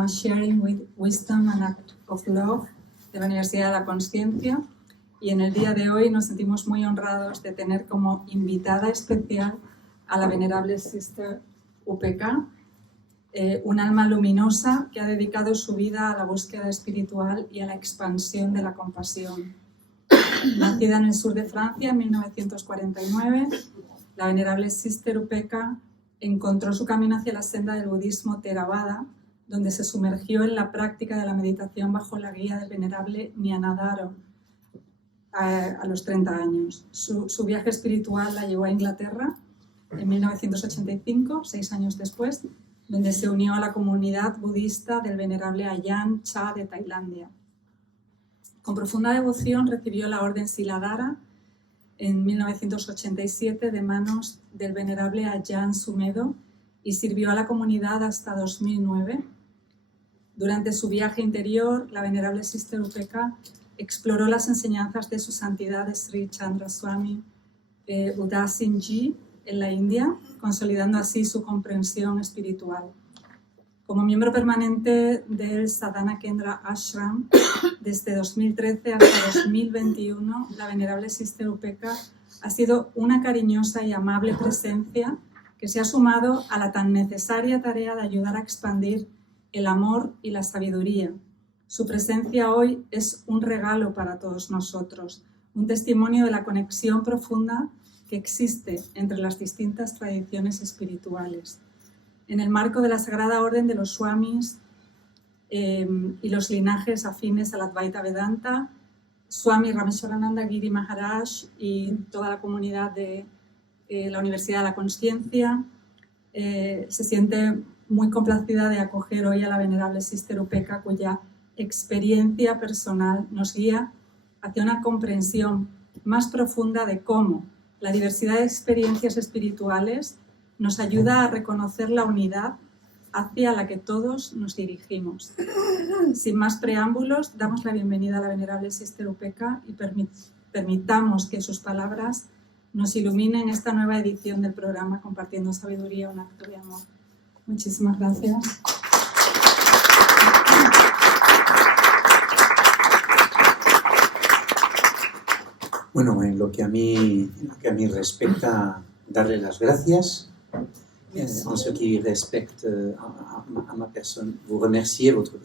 programa Sharing with Wisdom and Act of Love de la Universidad de la Consciencia, y en el día de hoy nos sentimos muy honrados de tener como invitada especial a la venerable Sister UPK, un alma luminosa que ha dedicado su vida a la búsqueda espiritual y a la expansión de la compasión. Nacida en el sur de Francia en 1949, la venerable Sister UPK encontró su camino hacia la senda del budismo Theravada, donde se sumergió en la práctica de la meditación bajo la guía del venerable Nyanadaro a los 30 años. Su viaje espiritual la llevó a Inglaterra en 1985, 6 años después, donde se unió a la comunidad budista del venerable Ajahn Chah de Tailandia. Con profunda devoción recibió la orden Siladhara en 1987 de manos del venerable Ajahn Sumedho y sirvió a la comunidad hasta 2009. Durante su viaje interior, la venerable Sister UPK exploró las enseñanzas de su santidad Sri Chandra Swami Udasin Ji en la India, consolidando así su comprensión espiritual. Como miembro permanente del Sadhana Kendra Ashram, desde 2013 hasta 2021, la venerable Sister UPK ha sido una cariñosa y amable presencia que se ha sumado a la tan necesaria tarea de ayudar a expandir el amor y la sabiduría. Su presencia hoy es un regalo para todos nosotros, un testimonio de la conexión profunda que existe entre las distintas tradiciones espirituales. En el marco de la Sagrada Orden de los Swamis y los linajes afines al Advaita Vedanta, Swami Rameswarananda Giri Maharaj y toda la comunidad de la Universidad de la Consciencia se siente muy complacida de acoger hoy a la venerable Sister UPK, cuya experiencia personal nos guía hacia una comprensión más profunda de cómo la diversidad de experiencias espirituales nos ayuda a reconocer la unidad hacia la que todos nos dirigimos. Sin más preámbulos, damos la bienvenida a la venerable Sister UPK y permitamos que sus palabras nos iluminen esta nueva edición del programa Compartiendo Sabiduría, un acto de amor. Muchísimas gracias. Bueno, en lo que a mí respecta, darle las gracias. En ce qui respecte à ma personne, vous remercier votre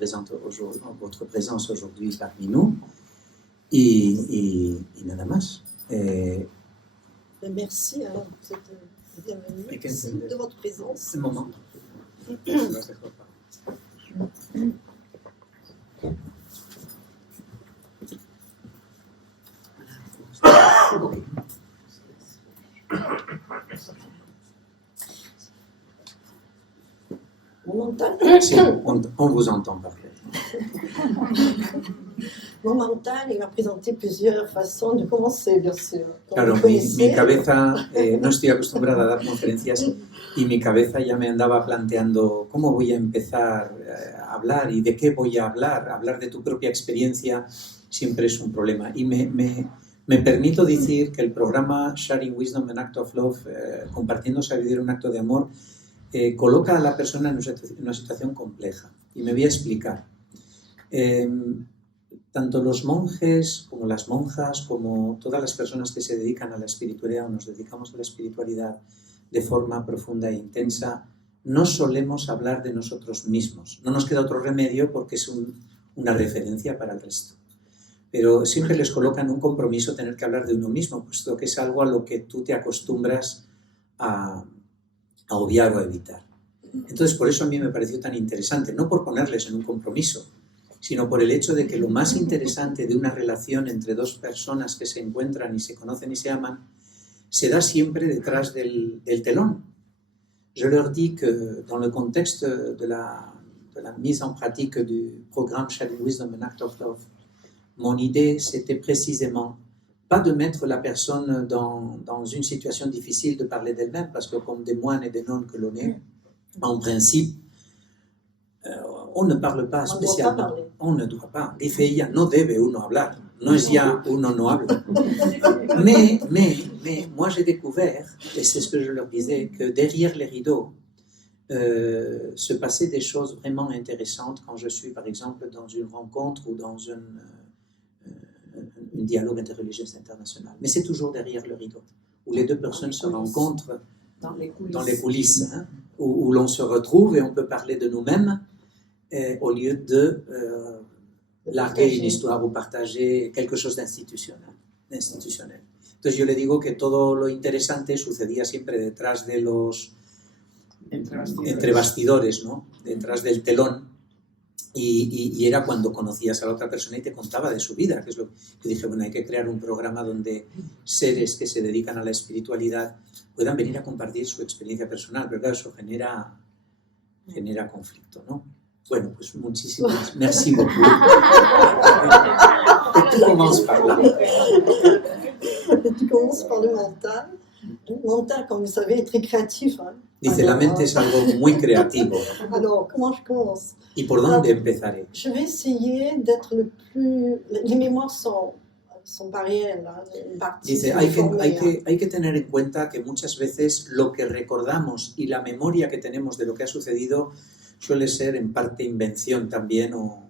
présence aujourd'hui parmi nous et nada más. Merci, alors vous êtes bienvenue. Merci de votre présence. Un moment. On entend? Si, on vous entend parler. Mon mental, il m'a présenté plusieurs façons de commencer, bien sûr. Claro, mi cabeza, no estoy acostumbrada a dar conferencias y mi cabeza ya me andaba planteando cómo voy a empezar a hablar y de qué voy a hablar. Hablar de tu propia experiencia siempre es un problema. Y me permito decir que el programa Sharing Wisdom and Act of Love, compartiendo sabiduría, un acto de amor, coloca a la persona en una situación compleja. Y me voy a explicar. Tanto los monjes como las monjas, como todas las personas que se dedican a la espiritualidad o nos dedicamos a la espiritualidad de forma profunda e intensa, no solemos hablar de nosotros mismos. No nos queda otro remedio porque es una referencia para el resto. Pero siempre les colocan un compromiso tener que hablar de uno mismo, puesto que es algo a lo que tú te acostumbras a obviar o a evitar. Entonces, por eso a mí me pareció tan interesante, no por ponerles en un compromiso, sino por el hecho de que lo más interesante de una relación entre dos personas que se encuentran y se conocen y se aman, se da siempre detrás del telón. Je leur dis que dans le contexte de la mise en pratique du programme Sharing Wisdom and Act of Love, mon idée, c'était précisément pas de mettre la personne dans une situation difficile de parler d'elle-même, parce que comme des moines et des nonnes que l'on est, en principe, on ne parle pas spécialement. On ne doit pas. Dice ella, no debe uno hablar. No es ya uno no habla. Mais moi j'ai découvert, et c'est ce que je leur disais, que derrière les rideaux, se passaient des choses vraiment intéressantes quand je suis, par exemple, dans une rencontre ou dans un dialogue interreligieux international. Mais c'est toujours derrière le rideau, où les deux personnes se rencontrent dans les coulisses, hein, où l'on se retrouve et on peut parler de nous-mêmes au lieu de larguer une histoire ou partager quelque chose d'institutionnel. Entonces yo le digo que todo lo interesante sucedía siempre detrás de los entre bastidores, ¿no? Detrás del telón, y era cuando conocías a la otra persona y te contaba de su vida, que es lo que dije, bueno, hay que crear un programa donde seres que se dedican a la espiritualidad puedan venir a compartir su experiencia personal, pero claro, eso genera conflicto, ¿no? Bueno, pues muchísimas merci beaucoup. Tu commences par là. Tu commences par le mental. Le mental, comme vous savez, est très créatif. Hein. Dice, la mente es algo muy creativo. Alors, comment je commence? ¿Y por dónde empezaré? Je vais essayer d'être le plus... Les mémoires sont pas réelles. Hein, une partie Dice, hay que tener en cuenta que muchas veces lo que recordamos y la memoria que tenemos de lo que ha sucedido suele ser en parte invención también o...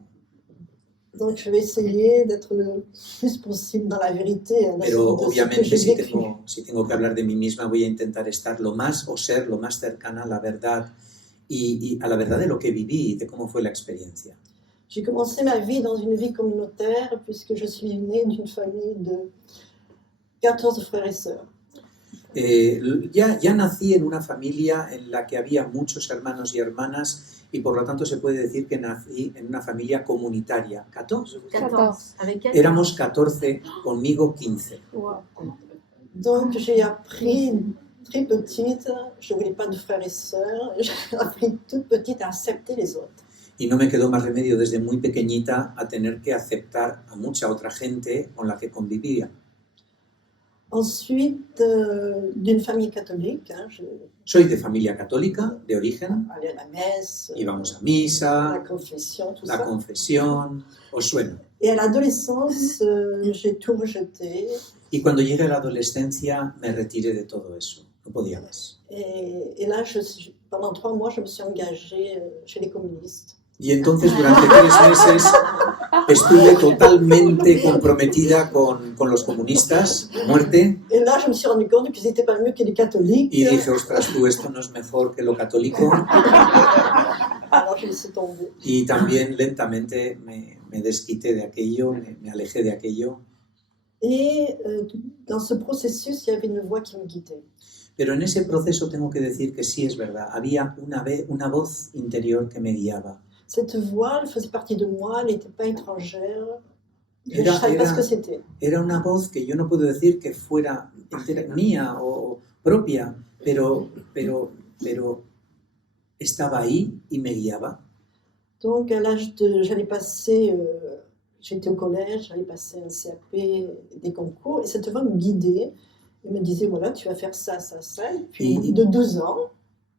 Donc je vais essayer d'être le plus possible dans la vérité. Pero obviamente si tengo que hablar de mí misma voy a intentar estar lo más o ser lo más cercana a la verdad y a la verdad de lo que viví y de cómo fue la experiencia. J'ai commencé ma vie dans une vie communautaire puisque je suis née d'une famille de 14 frères et sœurs. Ya nací en una familia en la que había muchos hermanos y hermanas y por lo tanto se puede decir que nací en una familia comunitaria. ¿14? Éramos 14, conmigo 15. Wow. Donc j'ai appris très petite, je ne voulais pas de frères et sœurs, j'ai appris toute petite à accepter les autres. Y no me quedó más remedio desde muy pequeñita a tener que aceptar a mucha otra gente con la que convivía. Ensuite, d'une famille catholique. Hein, Soy de familia católica, de origen. Aller à la messe. Íbamos a misa. La confesión, tout la ça. confesión. ¿Os suena? Et à l'adolescence, j'ai tout rejeté. Y cuando llegué a la adolescencia me retiré de todo eso. No podía más. Et là, pendant 3 mois, je me suis engagée chez les communistes. Y entonces durante 3 meses estuve totalmente comprometida con los comunistas, muerte. Et là, je me suis rendu compte que c'était pas mieux que les catholiques. Y dije, ostras, tú, esto no es mejor que lo católico. Alors, je laissé tomber. Y también lentamente me desquité de aquello, me alejé de aquello. Et dans ce processus, il y avait une voix qui me guidait. Pero en ese proceso tengo que decir que sí es verdad, había una voz interior que me guiaba. Cette voix, elle faisait partie de moi, elle n'était pas étrangère. Je ne savais pas ce que c'était. Era una voz que yo no puedo decir que fuera mía o propia, pero estaba ahí y me guiaba. Donc, à l'âge j'allais passer, j'étais au collège, j'allais passer un CAP, des concours, et cette voix me guidait. Il me disait, voilà, tu vas faire ça, ça, ça, et puis de 12 ans,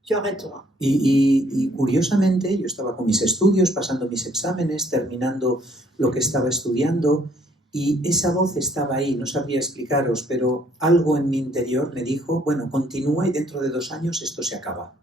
tu arrêteras. Y curiosamente, yo estaba con mis estudios, pasando mis exámenes, terminando lo que estaba estudiando, y esa voz estaba ahí, no sabría explicaros, pero algo en mi interior me dijo, bueno, continúa y dentro de 2 años esto se acaba.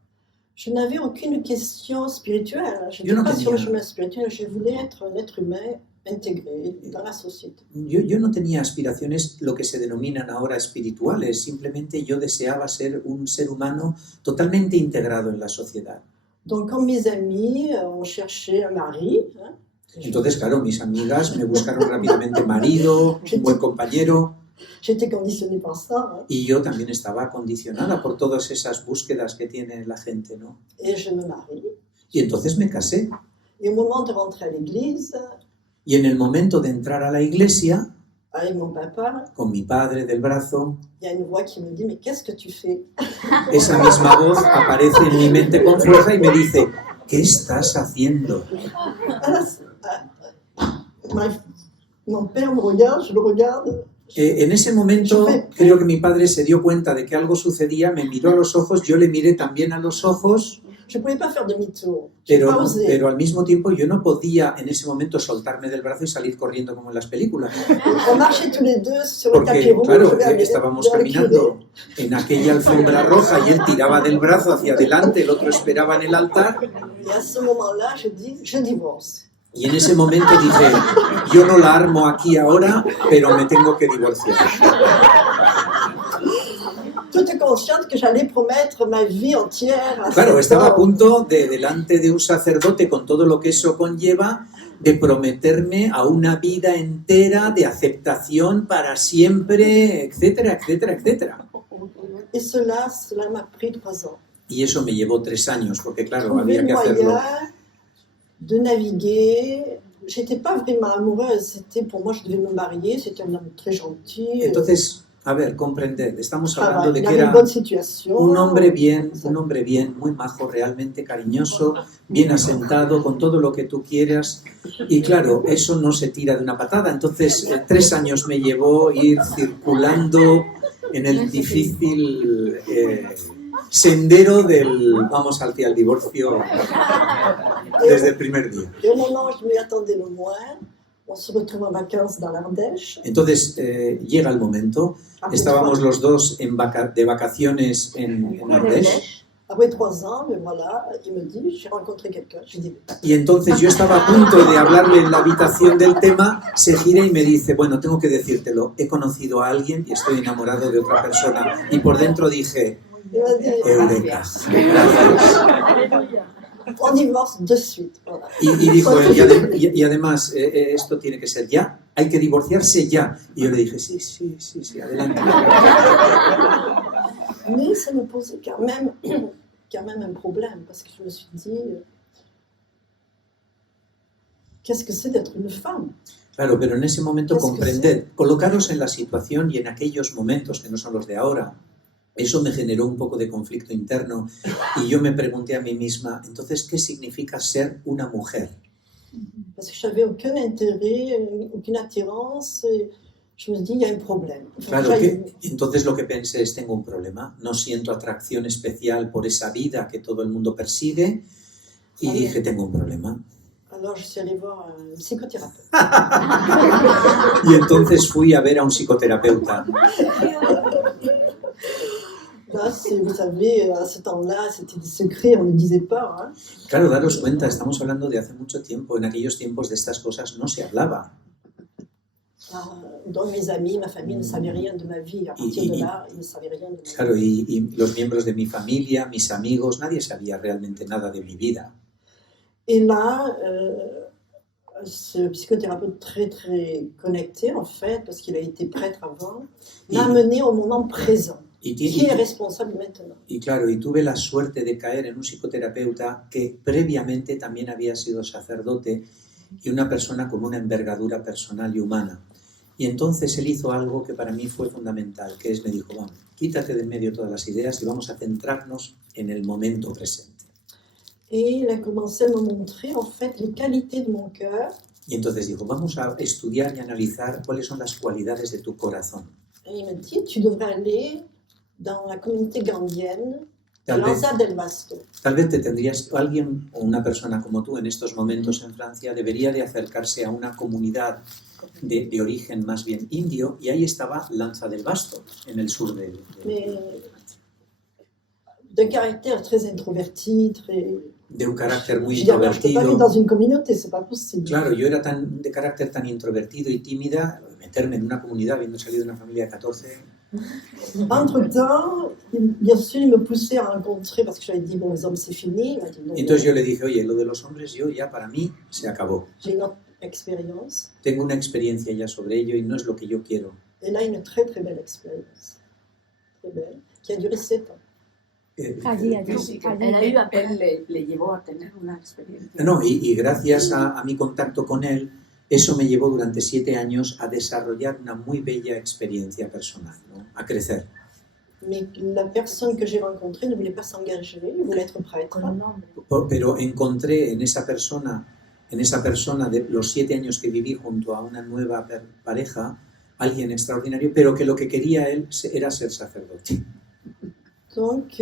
Je n'avais aucune question spirituelle, je n'étais pas sur le chemin spirituel, je voulais être un être humain intégré dans la société. Yo no tenía aspiraciones, lo que se denominan ahora espirituales, simplemente yo deseaba ser un ser humano totalmente integrado en la sociedad. Donc, comme mes amis ont cherché un mari, hein, entonces, claro, mis amigas me buscaron rápidamente marido, un buen compañero. J'étais conditionnée par ça. Hein. Y yo también estaba condicionada por todas esas búsquedas que tiene la gente, ¿no? Et je me marie. Y entonces me casé. Et au moment de rentrer à l'église, y en el momento de entrar a la iglesia, avec mon papa, con mi padre del brazo, il y a une voix qui me dit, mais qu'est-ce que tu fais? Esa misma voz aparece en mi mente con fuerza y me dice, ¿qué estás haciendo? Mon père me regarde, je le regarde. En ese momento creo que mi padre se dio cuenta de que algo sucedía, me miró a los ojos, yo le miré también a los ojos. Je ne pouvais pas faire demi-tour. Je n'ai pas osé. Pero al mismo tiempo yo no podía en ese momento soltarme del brazo y salir corriendo como en las películas. On marchait tous les deux sur le tapis Porque, rouge. claro, vers les- estábamos vers les caminando en aquella alfombra roja y él tiraba del brazo hacia adelante, el otro esperaba en el altar. curés. Et à ce moment-là, je dis, je divorce. Y en ese momento dije, yo no la armo aquí ahora, pero me tengo que divorciar. Toute consciente que j'allais promettre ma vie entière à Claro, cet estaba a homme. punto de, delante de un sacerdote, con todo lo que eso conlleva, de prometerme a una vida entera de aceptación para siempre, etcétera, etcétera, etcétera. Et cela m'a pris 3 ans. Y eso me llevó 3 años, porque claro, Trouver había le que hacerlo. moyen de naviguer. J'étais pas vraiment amoureuse. C'était pour moi, je devais me marier. C'était un homme très gentil. Entonces, a ver, comprender, estamos hablando de Il que avait une era bonne situation. un hombre bien, muy majo, realmente cariñoso, bien asentado, con todo lo que tú quieras. Y claro, eso no se tira de una patada. Entonces, 3 años me llevó ir circulando en el difícil sendero del vamos hacia el divorcio desde el primer día. Et au moment où je m'y attendais le moins, on se retrouve en vacances dans l'Ardèche. Entonces, llega el momento. Estábamos los dos de vacaciones en Ardèche. Après 3 ans, mais voilà, il me dit, j'ai rencontré quelqu'un. Je dis, Y entonces yo estaba a punto de hablarle en la habitación del tema, se gira y me dice, bueno, tengo que decírtelo, he conocido a alguien y estoy enamorado de otra persona. Y por dentro dije, il m'a dit, Eureka, gracias. on divorce de suite. Voilà. Y dijo él, y además, esto tiene que ser ya, hay que divorciarse ya. Y yo le dije, sí, adelante. Mais ça me posait quand même un problème, parce que je me suis dit, qu'est-ce que c'est d'être une femme? Claro, pero en ese momento comprender, colocaros en la situación y en aquellos momentos que no son los de ahora. Eso me generó un poco de conflicto interno y yo me pregunté a mí misma, entonces, ¿qué significa ser una mujer? Parce que je n'avais aucun intérêt, aucune attirance. Et je me dis, il y a un problème. Claro, entonces lo que pensé es, tengo un problema, no siento atracción especial por esa vida que todo el mundo persigue y dije, tengo un problema. Alors je suis allée voir un psychothérapeute. Y entonces fui a ver a un psicoterapeuta. Là, vous savez, à ce temps-là, c'était des secrets, on ne disait pas. Hein. Claro, daros cuenta, estamos hablando de hace mucho tiempo. En aquellos tiempos de estas cosas no se hablaba. Donc mes amis, ma famille ne savaient rien de ma vie. À partir de là, ils ne savaient rien de ma vie. Claro, y los miembros de mi familia, mis amigos, nadie sabía realmente nada de mi vida. Et là, ce psychothérapeute très, très connecté, en fait, parce qu'il a été prêtre avant, m'a amené au moment présent. Qui est responsable maintenant? Y claro, y tuve la suerte de caer en un psicoterapeuta que previamente también había sido sacerdote y una persona con una envergadura personal y humana. Y entonces él hizo algo que para mí fue fundamental, que es, me dijo, vamos, quítate de en medio todas las ideas y vamos a centrarnos en el momento presente. Et il a commencé à me montrer, en fait, les qualités de mon cœur. Y entonces dijo, vamos a estudiar y analizar cuáles son las cualidades de tu corazón. Et il me dit, tu devrais aller dans la communauté gambienne de Lanza del Basto. Tal vez te tendrías, alguien o una persona como tú en estos momentos en Francia debería de acercarse a una comunidad de origen más bien indio, y ahí estaba Lanza del Basto, en el sur de de caractère très introverti, de un carácter muy je ne peux pas vivre dans une communauté, c'est pas possible. Claro, yo era de carácter tan introvertido y tímida, meterme en una comunidad habiendo salido de una familia de 14... Entre-temps, bien sûr, il me poussait à rencontrer, parce que j'avais dit, bon, les hommes, c'est fini. Il m'a dit, non, entonces yo le dije, oye, lo de los hombres, yo ya para mí se acabó. J'ai une autre expérience. Tengo una experiencia ya sobre ello y no es lo que yo quiero. Et là, une très, très belle expérience. Très belle, qui a duré 7 ans. Él le llevó a tener una experiencia. No, y gracias a mi contacto con él, eso me llevó durante 7 años a desarrollar una muy bella experiencia personal, ¿no? A crecer. Mais la personne que j'ai rencontrée ne voulait pas s'engager, il voulait être prêtre. Pero encontré en esa persona de los 7 años que viví junto a una nueva pareja, alguien extraordinario, pero que lo que quería él era ser sacerdote. Donc,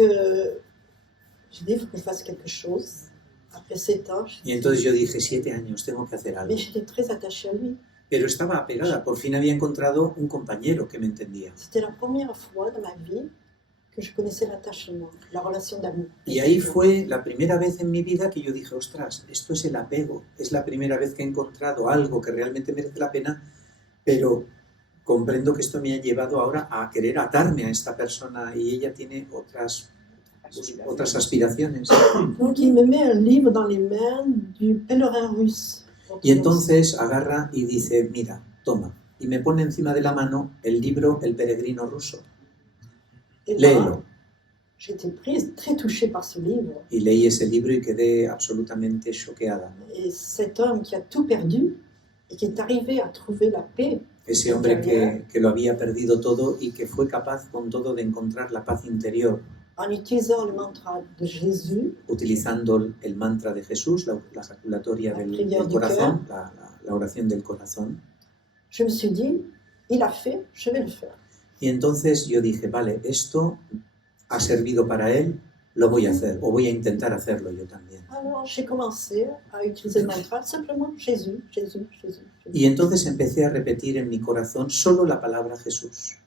J'ai dit, il faut que je fasse quelque chose. Après 7 ans, Y entonces yo dije, 7 años, tengo que hacer algo. mais j'étais très attachée à lui. Pero estaba apegada, por fin había encontrado un compañero que me entendía. C'était la première fois dans ma vie que je connaissais l'attachement, la relation d'amour. Y ahí fue la primera vez en mi vida que yo dije, ostras, esto es el apego. Es la primera vez que he encontrado algo que realmente merece la pena, pero comprendo que esto me ha llevado ahora a querer atarme a esta persona y ella tiene otras aspiraciones. Donc il me met un livre dans les mains du pèlerin russe. Y entonces agarra y dice, mira, toma. Y me pone encima de la mano el libro El peregrino ruso. Et là, Léelo. j'étais très touchée par ce livre. Y leí ese libro y quedé absolutamente choqueada, ¿no? Et cet homme qui a tout perdu et qui est arrivé à trouver la paix. Ese hombre que lo había perdido todo y que fue capaz con todo de encontrar la paz interior, En utilisant le mantra de Jésus, utilizando el mantra de Jesús, la jaculatoria del corazón, la oración del corazón. je me suis dit, il a fait, je vais le faire. Y entonces yo dije, vale, esto ha servido para él, lo voy a hacer, o voy a intentar hacerlo yo también. Alors j'ai commencé à utiliser le mantra, simplement Jésus, Jésus, Jésus, Jésus. Y entonces empecé a repetir en mi corazón solo la palabra Jesús.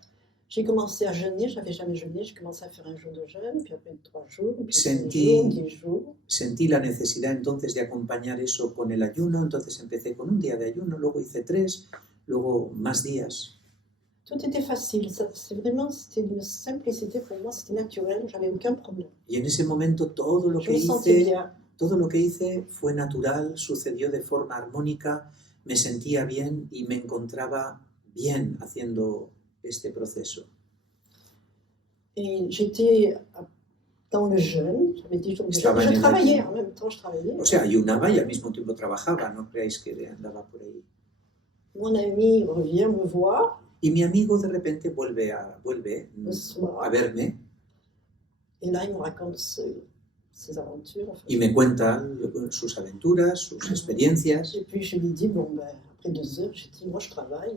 J'ai commencé à jeûner, j'avais jamais jeûné, j'ai commencé à faire un jour de jeûne, puis après 3 jours, puis Sentí- 10 jours. Sentí la necesidad entonces de acompañar eso con el ayuno, entonces empecé con un día de ayuno, luego hice 3, luego más días. Tout était facile, c'était d'une simplicité pour moi, c'était naturel, j'avais aucun problème. Y en ese momento todo lo Je que me sentais hice, bien. todo lo que hice fue natural, sucedió de forma armónica, me sentía bien y me encontraba bien haciendo este proceso. Et j'étais dans le jeûne, j'avais 10 jours de Estaba jeûne, en je el travaillais, ayuno. en même temps je travaillais. O sea, ayunaba y al mismo tiempo trabajaba, no creáis que andaba por ahí. Mon ami revient me voir Y mi amigo de repente vuelve le soir, a verme et là il me raconte ses aventures. En fait. y me cuenta sus aventuras, sus experiencias. Et puis je lui dis, bon ben, après 2 heures, j'ai dit, moi je travaille.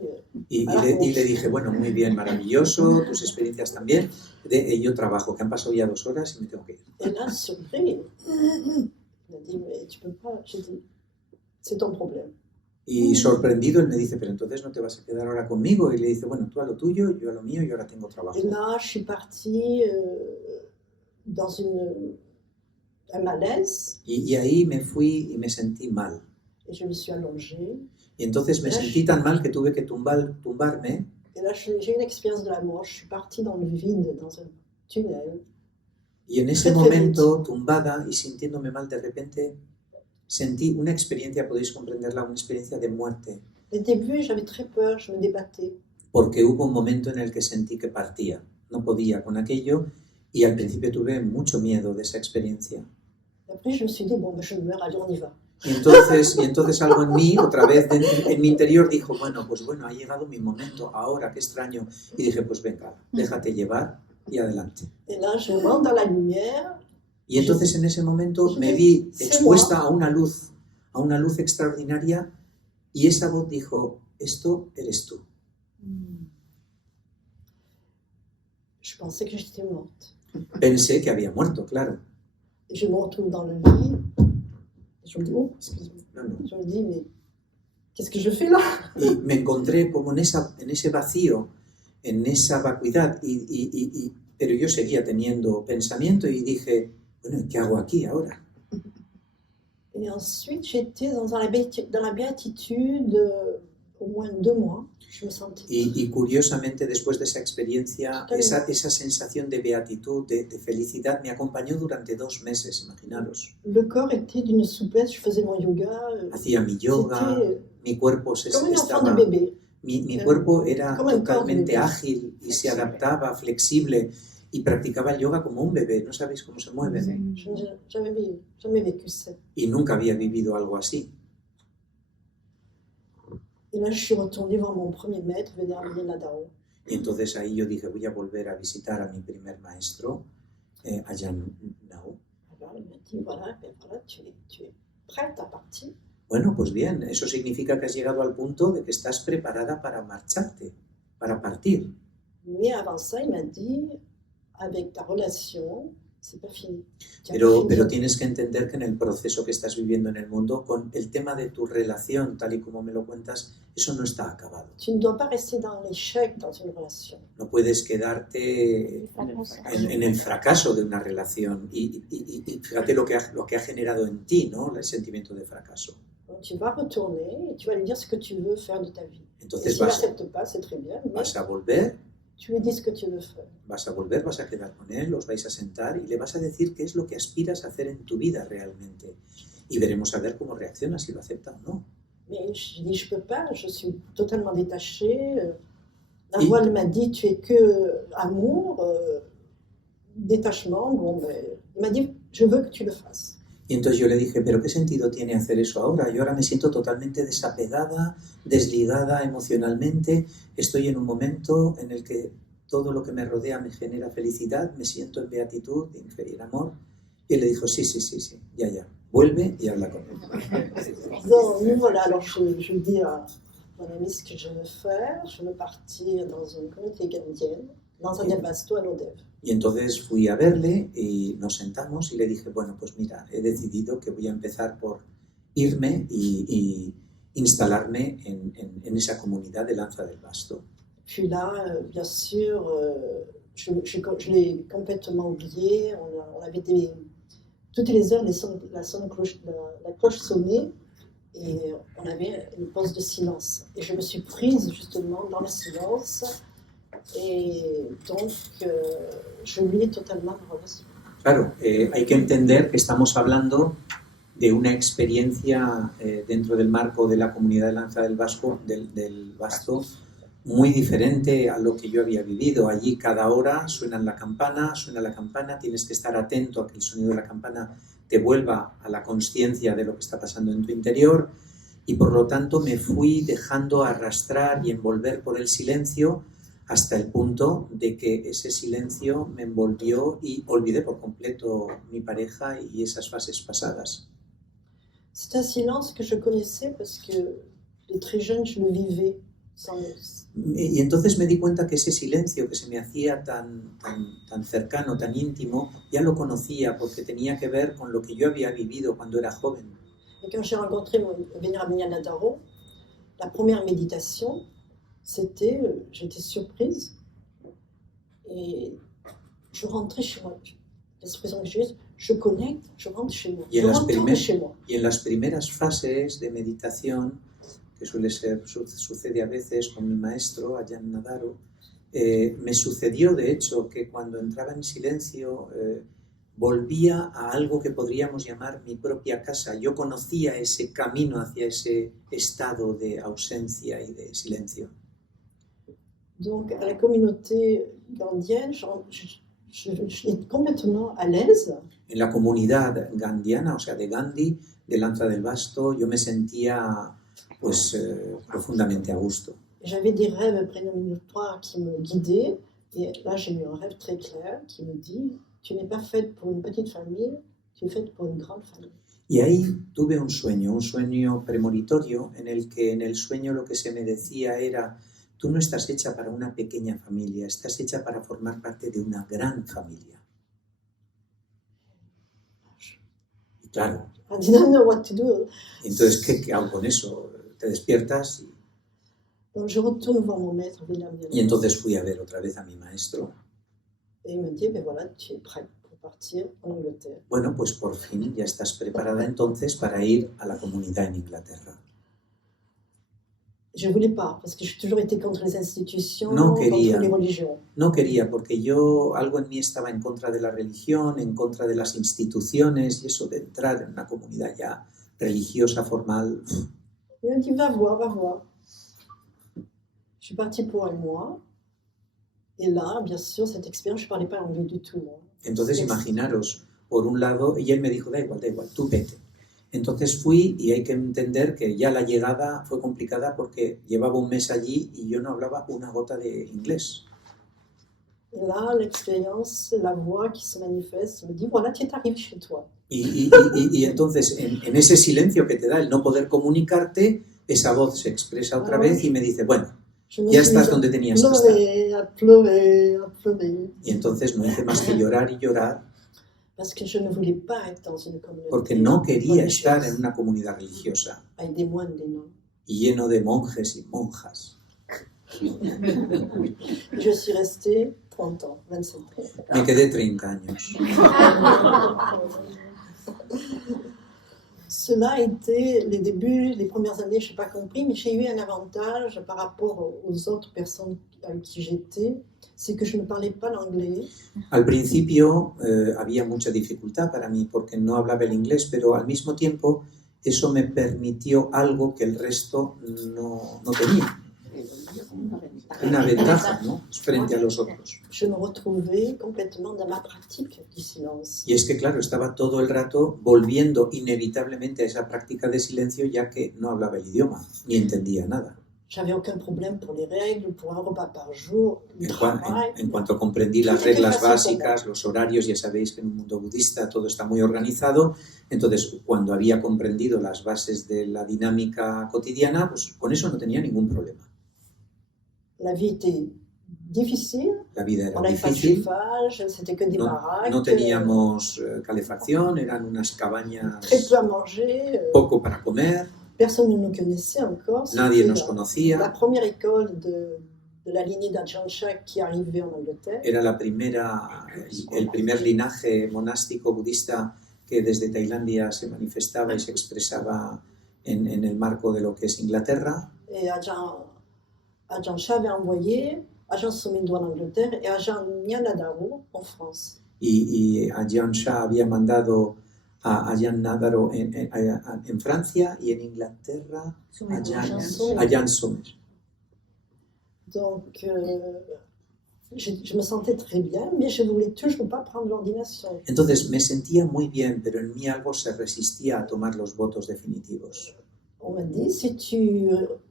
Y le dije, bueno, muy bien, maravilloso, tus experiencias también. Yo trabajo, que han pasado ya 2 horas y me tengo que ir. Et là, surpris, il m'a dit, mais tu peux pas. J'ai dit, c'est ton problème. Y sorprendido, él me dice, pero entonces no te vas a quedar ahora conmigo. Y le dice, bueno, tú a lo tuyo, yo a lo mío, y ahora tengo trabajo. Et là, je suis partie dans un malaise, Y ahí me fui y me sentí mal. et je me suis allongée. Y entonces me sentí tan mal que tuve que tumbarme. Et là, j'ai eu une expérience de la mort. Je suis partie dans le vide, dans un tunnel. Y en ese momento, tumbada y sintiéndome mal, de repente sentí una experiencia, podéis comprenderla, una experiencia de muerte. Au début, j'avais très peur, je me débattais. Porque hubo un momento en el que sentí que partía. No podía con aquello y al principio tuve mucho miedo de esa experiencia. Et après, je me suis dit, bon, ben, je meurs, allez, on y va. Y entonces algo en mí, otra vez en mi interior, dijo, pues bueno, ha llegado mi momento, ahora, qué extraño. Y dije, pues venga, déjate llevar y adelante. Et là, je rentre dans la lumière. Y entonces en ese momento me vi expuesta a una luz extraordinaria y esa voz dijo, esto eres tú. Je pensais que j'étais morte. Pensé que había muerto, claro. Et je me retrouve dans le lit. Et je me dis, oh, excuse-moi. No. Je me dis, mais qu'est-ce que je fais là? Y me encontré como en ese vacío, en esa vacuidad, pero yo seguía teniendo pensamiento y dije, bueno, ¿qué hago aquí ahora? Et ensuite, j'étais dans la béatitude au moins 2 mois. Je me sentais. Y curiosamente, después de esa experiencia, esa sensación de beatitud, de felicidad, me acompañó durante 2 meses, imaginaros. Le corps était d'une souplesse, je faisais mon yoga. Hacía mi yoga, mi cuerpo Comme un enfant de bébé. Mi cuerpo era totalmente ágil y se adaptaba, flexible, y practicaba el yoga como un bebé. No sabéis cómo se mueven. Je n'ai jamais vécu ça. Y nunca había vivido algo así. Et là, je suis retournée voir mon premier maître, Venerable Nadao. Y entonces ahí yo dije, voy a volver a visitar a mi primer maestro, Ajahn Nao. Alors, il m'a dit, voilà, tu es prête à partir. Bueno, pues bien, eso significa que has llegado al punto de que estás preparada para marcharte, para partir. Mais avant ça, il m'a dit, avec ta relation, c'est pas fini. Pero tienes que entender que en el proceso que estás viviendo en el mundo, con el tema de tu relación, tal y como me lo cuentas, eso no está acabado. Tu ne dois pas rester dans l'échec dans une relation. No puedes quedarte en el fracaso de una relación. Y fíjate lo que ha generado en ti, ¿no? El sentimiento de fracaso. Donc, tu vas retourner et tu vas lui dire ce que tu veux faire de ta vie. Et Entonces s'il n'accepte pas, c'est très bien, mais vas a volver, tu lui dis ce que tu veux faire. vas a quedar con él, os vais a sentar y le vas a decir qué es lo que aspiras a hacer en tu vida realmente. Y veremos a ver cómo reacciona, si lo acepta o no. Mais je dis, je peux pas, je suis totalement détachée. La Et- voile m'a dit, tu es que amour, détachement. Bon, ben, il m'a dit, je veux que tu le fasses. Y entonces yo le dije, ¿pero qué sentido tiene hacer eso ahora? Yo ahora me siento totalmente desapegada, desligada emocionalmente. Estoy en un momento en el que todo lo que me rodea me genera felicidad, me siento en beatitud, en amor. Y él le dijo, sí, ya. Vuelve y habla con él. Donc, voilà, alors je dis à mon ami ce que je veux faire. Je veux partir dans une communauté gandienne, dans un basto à l'Odev. Y entonces fui a verle y nos sentamos y le dije, bueno, pues mira, he decidido que voy a empezar por irme y instalarme en esa comunidad de Lanza del Basto. Puis là, bien sûr, je l'ai complètement oublié. On avait toutes les heures, la cloche sonnait et on avait une pause de silence. Et je me suis prise justement dans le silence et donc je oubliais totalement la relation. Claro, hay que entender que estamos hablando de una experiencia dentro del marco de la comunidad de Lanza del Basto muy diferente a lo que yo había vivido. Allí cada hora suena la campana, tienes que estar atento a que el sonido de la campana te vuelva a la conciencia de lo que está pasando en tu interior y por lo tanto me fui dejando arrastrar y envolver por el silencio hasta el punto de que ese silencio me envolvió y olvidé por completo mi pareja y esas fases pasadas. C'est un silence que je connaissais parce que de très jeune, je le vivais. Y entonces me di cuenta que ese silencio que se me hacía tan cercano, tan íntimo, ya lo conocía porque tenía que ver con lo que yo había vivido cuando era joven. Et quand j'ai rencontré Venerabilia Nadaro, la première méditation, c'était, j'étais surprise et je rentrais chez moi. L'expression que j'ai eue, je connecte, je rentre chez moi. Y Je retourne chez moi. en las primeras fases de meditación, que sucede a veces con mi maestro, Ajahn Nadaro, me sucedió de hecho que cuando entraba en silencio volvía a algo que podríamos llamar mi propia casa. Yo conocía ese camino hacia ese estado de ausencia y de silencio. Donc à la communauté gandienne, j'étais complètement à l'aise. En la comunidad gandiana, o sea, de Gandhi, de Lanza del Basto, yo me sentía pues profundamente a gusto. J'avais des rêves prémonitoires qui me guidaient et là j'ai eu un rêve très clair qui me dit tu n'es pas faite pour une petite famille, tu es faite pour une grande famille. Y ahí tuve un sueño premonitorio en el que en el sueño lo que se me decía era tú no estás hecha para una pequeña familia, estás hecha para formar parte de una gran familia. Y claro, I didn't know what to do. entonces ¿qué hago con eso? Te despiertas Donc je retourne voir mon maître, y entonces fui a ver otra vez a mi maestro. et il me dit ben voilà, tu es prête pour partir en Angleterre. Bueno, pues por fin ya estás preparada entonces para ir a la comunidad en Inglaterra. Je voulais pas parce que j'ai toujours été contre les institutions, No contre quería. les religions. No quería porque algo en mí estaba en contra de la religión, en contra de las instituciones y eso de entrar en una comunidad ya religiosa, formal. Il m'a dit va voir. Je suis partie pour un mois et là, bien sûr, cette expérience, je ne parlais pas anglais du tout. Entonces imaginaros, por un lado, y él me dijo, da igual, tú vete. Entonces fui y hay que entender que ya la llegada fue complicada porque llevaba un mes allí y yo no hablaba una gota de inglés. Et là, l'expérience, la voix qui se manifeste me dit, voilà, tu es arrivé chez toi. Y entonces, en ese silencio que te da el no poder comunicarte, esa voz se expresa otra vez y me dice, bueno, ya estás donde tenías que estar. A pleurer. Y entonces no hice más que llorar y llorar. Parce que je ne voulais pas être dans une communauté porque no quería estar en religieuse, una comunidad religiosa avec des moines, des nonnes. y lleno de monjes y monjas. Je suis restée 30 ans, 27 ans. Me quedé 30 años. Cela a été les débuts, les premières années, je n'ai pas compris, mais j'ai eu un avantage par rapport aux autres personnes avec qui j'étais, c'est que je ne parlais pas l'anglais. Al principio había mucha dificultad para mí porque no hablaba el inglés, pero al mismo tiempo eso me permitió algo que el resto no tenía. Una ventaja, ¿no?, frente a los otros. Je me retrouvais complètement dans ma pratique du silence. Y es que, claro, estaba todo el rato volviendo inevitablemente a esa práctica de silencio, ya que no hablaba el idioma, ni entendía nada. J'avais aucun problème pour les règles, pour un repas par jour, le travail. En cuanto comprendí las reglas básicas, los horarios, ya sabéis que en un mundo budista todo está muy organizado, entonces cuando había comprendido las bases de la dinámica cotidiana, pues con eso no tenía ningún problema. La vie était difficile, La vida era on n'avait pas de difícil, chauffage, c'était que des baraques, no teníamos calefacción, eran unas cabañas, très peu à manger, poco para comer, personne ne nous connaissait encore. nadie C'était nos la conocía. première école de la lignée d'Ajahn Chah qui arrivait en Angleterre. Era el primer linaje monástico budista que desde Tailandia se manifestaba y se expresaba en el marco de lo que es Inglaterra. Et Ajahn Chah avait envoyé Ajahn Sumedho en Angleterre et Ajahn Nyanadaro en France. Y Ajahn Chah había mandado a Ajahn Nadaro en Francia y en Inglaterra Ajahn Sumedho. Donc, je me sentais très bien, mais je ne voulais toujours pas prendre l'ordination. Entonces me sentía muy bien, pero en mí algo se resistía a tomar los votos definitivos. On m'a dit, si tu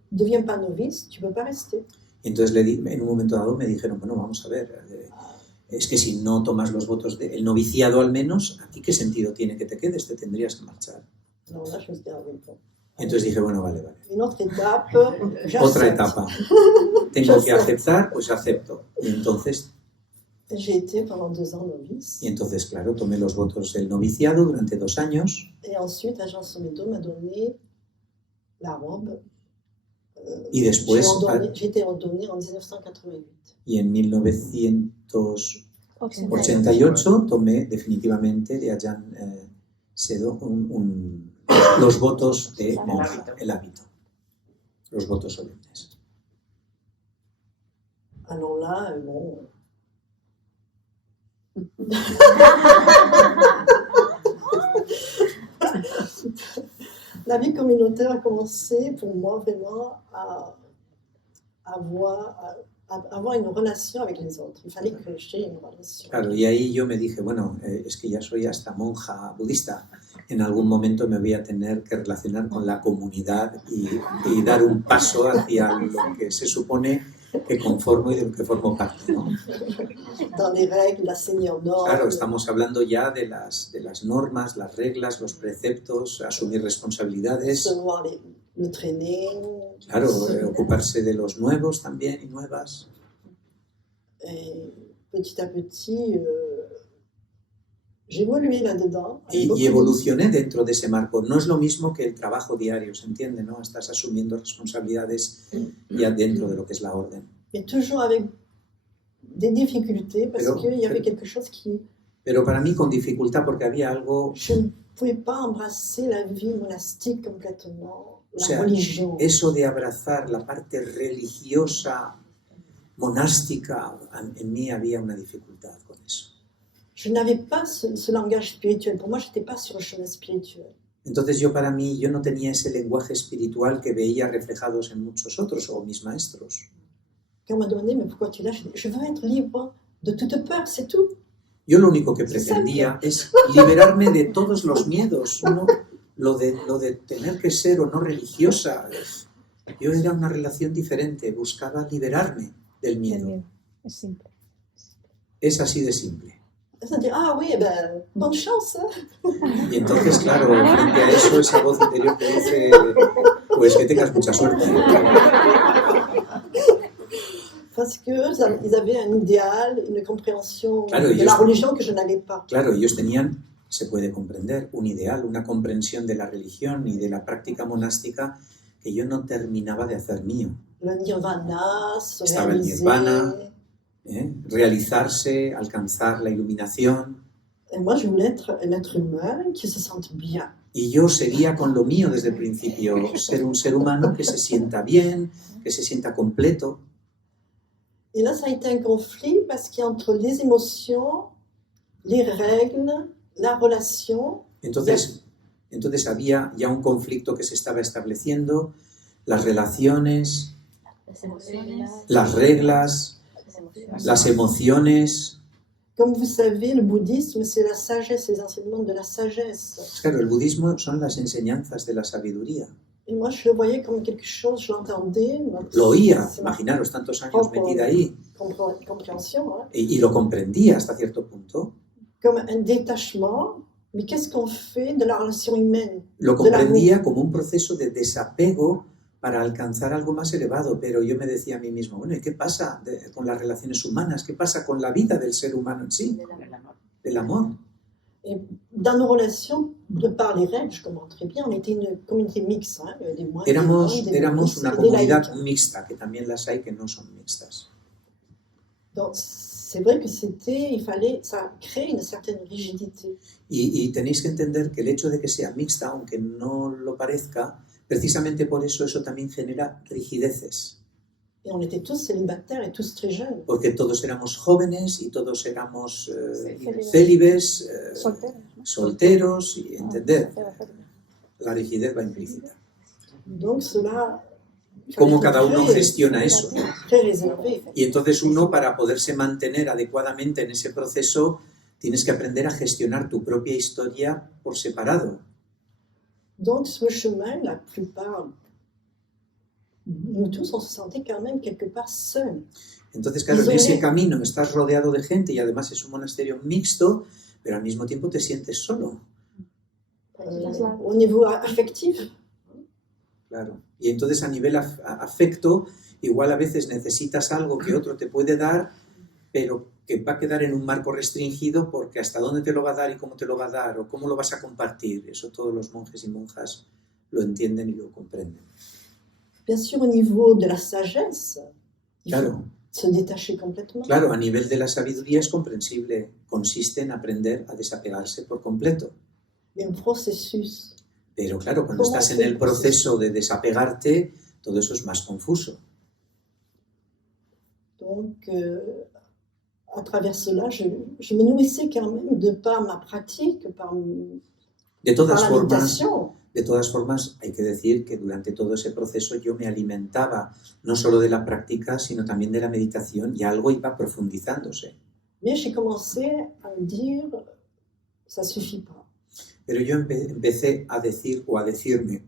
deviens pas novice, tu ne peux pas rester. Entonces en un momento dado me dijeron, bueno, vamos a ver, es que si no tomas los votos del noviciado al menos, ¿a ti qué sentido tiene que te quedes? Te tendrías que marchar. Alors là, je me suis dit, ah oui, bon. Entonces dije, bueno, vale. Une autre étape, Otra j'accepte. etapa. Tengo que aceptar, pues acepto. Y entonces, J'ai été pendant 2 ans novice. claro, tomé los votos del noviciado durante 2 años. Et ensuite, Ajahn Sumedho m'a donné la robe. Y después, J'ai été ordonnée en 1988. y en 1988 tomé definitivamente de Ajahn Sedo los votos de monja, el hábito, los votos solemnes. Alors là, bon. La vie communautaire a commencé pour moi vraiment à avoir une relation avec les autres. Il fallait que j'aie une relation. Claro, y ahí yo me dije, bueno, es que ya soy hasta monja budista. En algún momento me voy a tener que relacionar con la comunidad y dar un paso hacia lo que se supone que conformo y de lo que formo parte, ¿no? Dans les règles, la seigneur norme. Claro, estamos hablando ya de las normas, las reglas, los preceptos, asumir responsabilidades. Recevoir le training. Claro, ocuparse de los nuevos también y nuevas. Et petit à petit, j'ai évolué là-dedans. Y evolucioné dentro de ese marco. No es lo mismo que el trabajo diario, ¿se entiende? ¿No? Estás asumiendo responsabilidades ya dentro de lo que es la orden. Et toujours avec des difficultés, parce qu'il y avait quelque chose qui... Pero para mí con dificultad, porque había algo... Je ne pouvais pas embrasser la vie monastique complètement, la o sea, religion. Eso de abrazar la parte religiosa, monástica, en mí había una dificultad con eso. Je n'avais pas ce langage spirituel. Pour moi, je n'étais pas sur le chemin spirituel. Entonces yo no tenía ese lenguaje espiritual que veía reflejados en muchos otros o mis maestros. Quand on m'a demandé, mais pourquoi tu es là? Je veux être libre de toute peur, c'est tout. Yo lo único que pretendía es liberarme de todos los miedos, ¿no? Lo de tener que ser o no religiosa. Yo era una relación diferente, buscaba liberarme del miedo. Es simple. Es así de simple. C'est-à-dire, ah oui, eh ben, bonne chance. Y entonces, claro, frente a eso, esa voz interior te dice, pues que tengas mucha suerte. Parce qu'ils avaient un idéal, une compréhension Claro, de ellos- la religion que je n'avais pas. Claro, ellos tenían, se puede comprender, un ideal, una comprensión de la religión y de la práctica monástica que yo no terminaba de hacer mío. Le nirvana, se Estaba el réaliser. nirvana, realizarse, alcanzar la iluminación. Et moi, je voulais être un être humain qui se sente bien. Y yo seguía con lo mío desde el principio, ser un ser humano que se sienta bien, que se sienta completo. Et là, ça a été un conflit parce qu'entre les émotions, les règles, la relation, Entonces había ya un conflicto que se estaba estableciendo, las relaciones, las reglas, las emociones. comme vous savez, le bouddhisme, c'est la sagesse, les enseignements de la sagesse. Claro, el budismo son las enseñanzas de la sabiduría. Et moi, je le voyais comme quelque chose, je l'entendais. Lo oía, C'est ma imaginaros, tantos años metida ahí, compréhension, hein, y lo comprendía hasta cierto punto. comme un détachement. Mais qu'est-ce qu'on fait de la relation humaine? Lo de l'amour? comprendía como un proceso de desapego para alcanzar algo más elevado, pero yo me decía a mí mismo, bueno, ¿y qué pasa con las relaciones humanas? ¿Qué pasa con la vida del ser humano en sí? Del amor. Et dans nos relations, de par les règles, je comprends très bien, on était une communauté mixte. Hein, des moines, des Éramos nonnes, des una bouddhistes et des comunidad laïcs. mixta, que también las hay que no son mixtas. Donc, c'est vrai que ça crée une certaine rigidité. Y tenéis que entender que el hecho de que sea mixta, aunque no lo parezca, precisamente por eso también genera rigideces. Et on était tous célibataires et tous très jeunes. Porque todos éramos jóvenes y todos éramos Célibes. célibes, Solteros. solteros, y entender, la rigidez va implícita. Donc, cela. Cómo cada uno gestiona eso. Très réservé. Y entonces uno, para poderse mantener adecuadamente en ese proceso, tienes que aprender a gestionar tu propia historia por separado. Donc, ce chemin, la plupart, nous tous, on se sentait quand même quelque part seuls. Entonces, claro, en ese camino estás rodeado de gente y además es un monasterio mixto, pero al mismo tiempo te sientes solo. Au niveau affectif. Claro. Y entonces a nivel afecto, igual a veces necesitas algo que otro te puede dar, pero que va a quedar en un marco restringido porque hasta dónde te lo va a dar y cómo te lo va a dar o cómo lo vas a compartir. Eso todos los monjes y monjas lo entienden y lo comprenden. Bien sûr, au niveau de la sagesse, il Claro. faut se détacher complètement. Claro, a nivel de la sabiduría es comprensible. Consiste en aprender a desapegarse por completo. Mais un processus. Pero claro, cuando ¿Cómo estás en hace el el proceso de desapegarte, todo eso es más confuso. Donc, à travers cela, je me nourrissais quand même de par ma pratique, par De todas la formas, méditation. De todas formas, hay que decir que durante todo ese proceso yo me alimentaba no solo de la práctica, sino también de la meditación y algo iba profundizándose. Mais j'ai commencé à me dire, ça suffit pas. Pero yo empecé a decir o a decirme,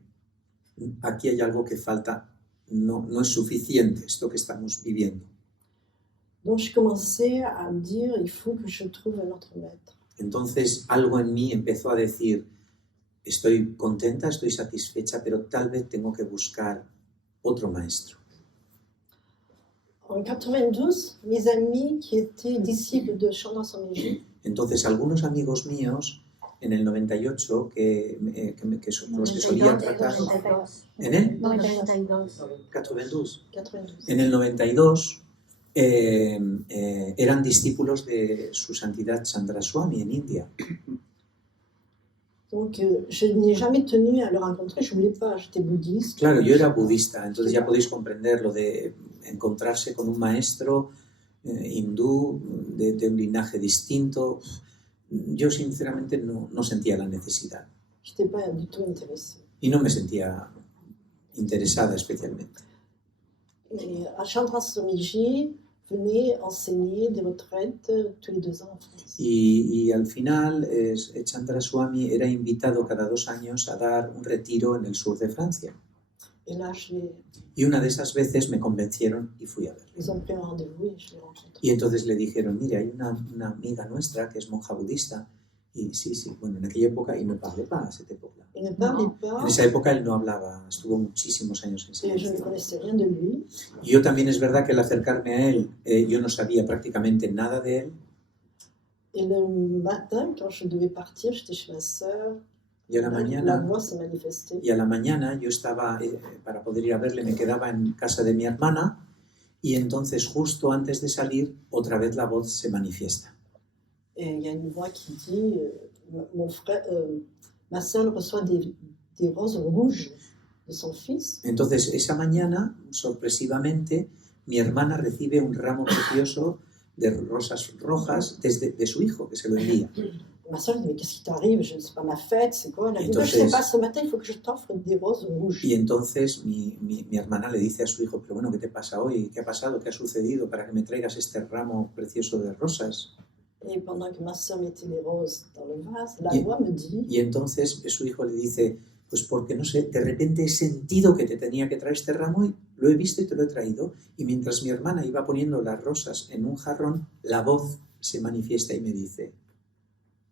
aquí hay algo que falta, no es suficiente esto que estamos viviendo. Donc, je commençais à me dire, il faut que je trouve un autre maître. Entonces algo en mí empezó a decir, estoy contenta, estoy satisfecha, pero tal vez tengo que buscar otro maestro. En 92, mes amis qui étaient disciples de Chandra Swamiji, Entonces algunos amigos míos en el 98 que son los que solían tratar en el 92. 92. 92. En el 92 eran discípulos de su santidad Chandra Swami en India. Donc, je n'ai jamais tenu à le rencontrer, je ne voulais pas, j'étais bouddhiste. Claro, yo era budista, entonces ya podéis comprender lo de encontrarse con un maestro hindú de un linaje distinto. Yo sinceramente no sentía la necesidad Je n'étais pas du tout intéressée. y no me sentía interesada especialmente. Et à Chandra Swamiji venait enseigner des retraites tous les 2 ans en France. Y al final Chandra Swami era invitado cada 2 años a dar un retiro en el sur de Francia. Et là, Y una de esas veces me convencieron y fui a verle. ils ont pris un rendez-vous et je l'ai rencontré. Y entonces le dijeron, mire, hay una amiga nuestra que es monja budista Y sí, bueno, en aquella época, y no parlait pas a cette époque-là. Il ne parlait pas En esa época él no hablaba, estuvo muchísimos años en et je ne silencio. connaissais rien de lui. Y yo también es verdad que al acercarme a él, yo no sabía prácticamente nada de él. Et le matin, quand je devais partir, j'étais chez ma sœur. Y a la La mañana, voix s'est manifestée. yo estaba, para poder ir a verle, me quedaba en casa de mi hermana. Y entonces, justo antes de salir, otra vez la voz se manifiesta. Et il y a une voix qui dit ma sœur reçoit des roses rouges de son fils. Entonces, esa mañana, sorpresivamente, mi hermana recibe un ramo precioso de rosas rojas de su hijo, que se lo envía. Ma sœur dit mais qu'est-ce qui t'arrive? C'est pas ma fête, c'est quoi? Elle a dit Entonces, je sais pas, ce matin il faut que je t'offre des roses rouges. Y entonces mi hermana le dice a su hijo, pero bueno, ¿qué te pasa hoy? ¿Qué ha pasado? ¿Qué ha sucedido para que me traigas este ramo precioso de rosas? Et pendant que ma sœur mettait les roses dans le vase, la Y- voix me dit Y entonces su hijo le dice, pues porque no sé, de repente he sentido que te tenía que traer este ramo y lo he visto y te lo he traído. Y mientras mi hermana iba poniendo las rosas en un jarrón, la voz se manifiesta y me dice,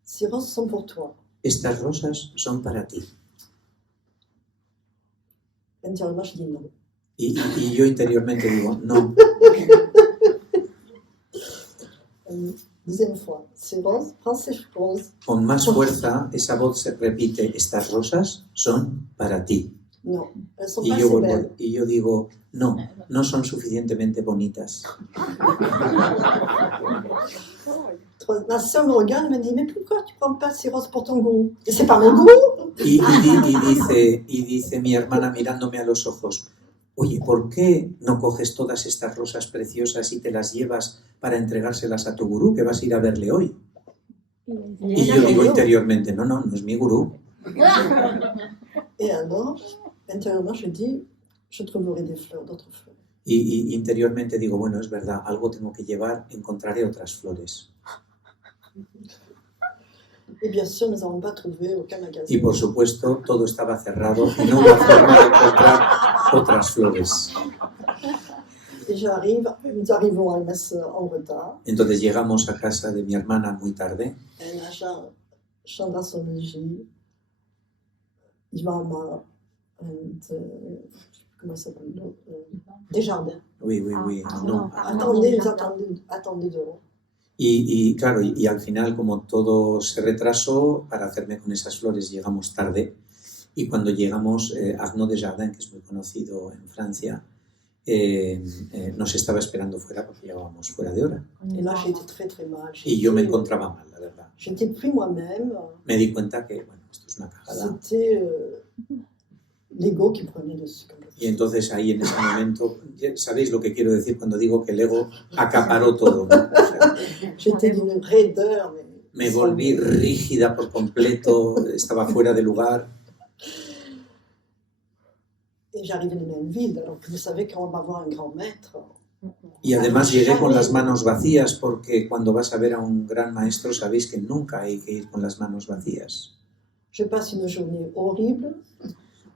ces roses sont pour toi. estas rosas son para ti. Intérieurement, je dis non. Y yo interiormente digo, no. Deuxième fois, ces roses, prends ces roses. Con más fuerza, esa voz se repite, estas rosas son para ti. Non, elles sont Y pas yo, assez belles. y yo digo, no, no son suficientemente bonitas. Ma sœur me regarde et me dit mais pourquoi tu prends pas ces roses pour ton goût? Et c'est pas mon goût. Y dice mi hermana mirándome a los ojos, oye, ¿por qué no coges todas estas rosas preciosas y te las llevas para entregárselas a tu gurú, que vas a ir a verle hoy? Y yo digo interiormente, no es mi gurú. Et alors, intérieurement, je dis je trouverai des fleurs, d'autres fleurs. Y interiormente digo, bueno, es verdad, algo tengo que llevar, encontraré otras flores. Et bien sûr, nous n'avons pas trouvé aucun magasin. Y por supuesto, todo estaba cerrado y no hubo forma de encontrar otras flores. Et nous arrivons à la messe en retard. Entonces llegamos a casa de mi hermana muy tarde. Elle a chambre à son logis. Ivama and comment ça s'appelle Desjardins. Oui, no. Attendez dehors. Y claro, y al final, como todo se retrasó, para hacerme con esas flores llegamos tarde. Y cuando llegamos, Arnaud Desjardins, que es muy conocido en Francia, nos estaba esperando fuera porque llegábamos fuera de hora. Et là, j'ai été très très mal. Y yo me encontraba mal, la verdad. J'étais plus moi-même. Me di cuenta que, bueno, esto es una cagada. C'était l'ego qui prenait dessus. Y entonces ahí en ese momento, ¿sabéis lo que quiero decir cuando digo que el ego acaparó todo, ¿no? O sea, J'étais d'une raideur. me volví rígida por completo, estaba fuera de lugar. Et j'arrivais dans la même ville, alors que vous savez quand on va voir un grand maître. Y además llegué con las manos vacías porque cuando vas a ver a un gran maestro sabéis que nunca hay que ir con las manos vacías. Je passe une journée horrible.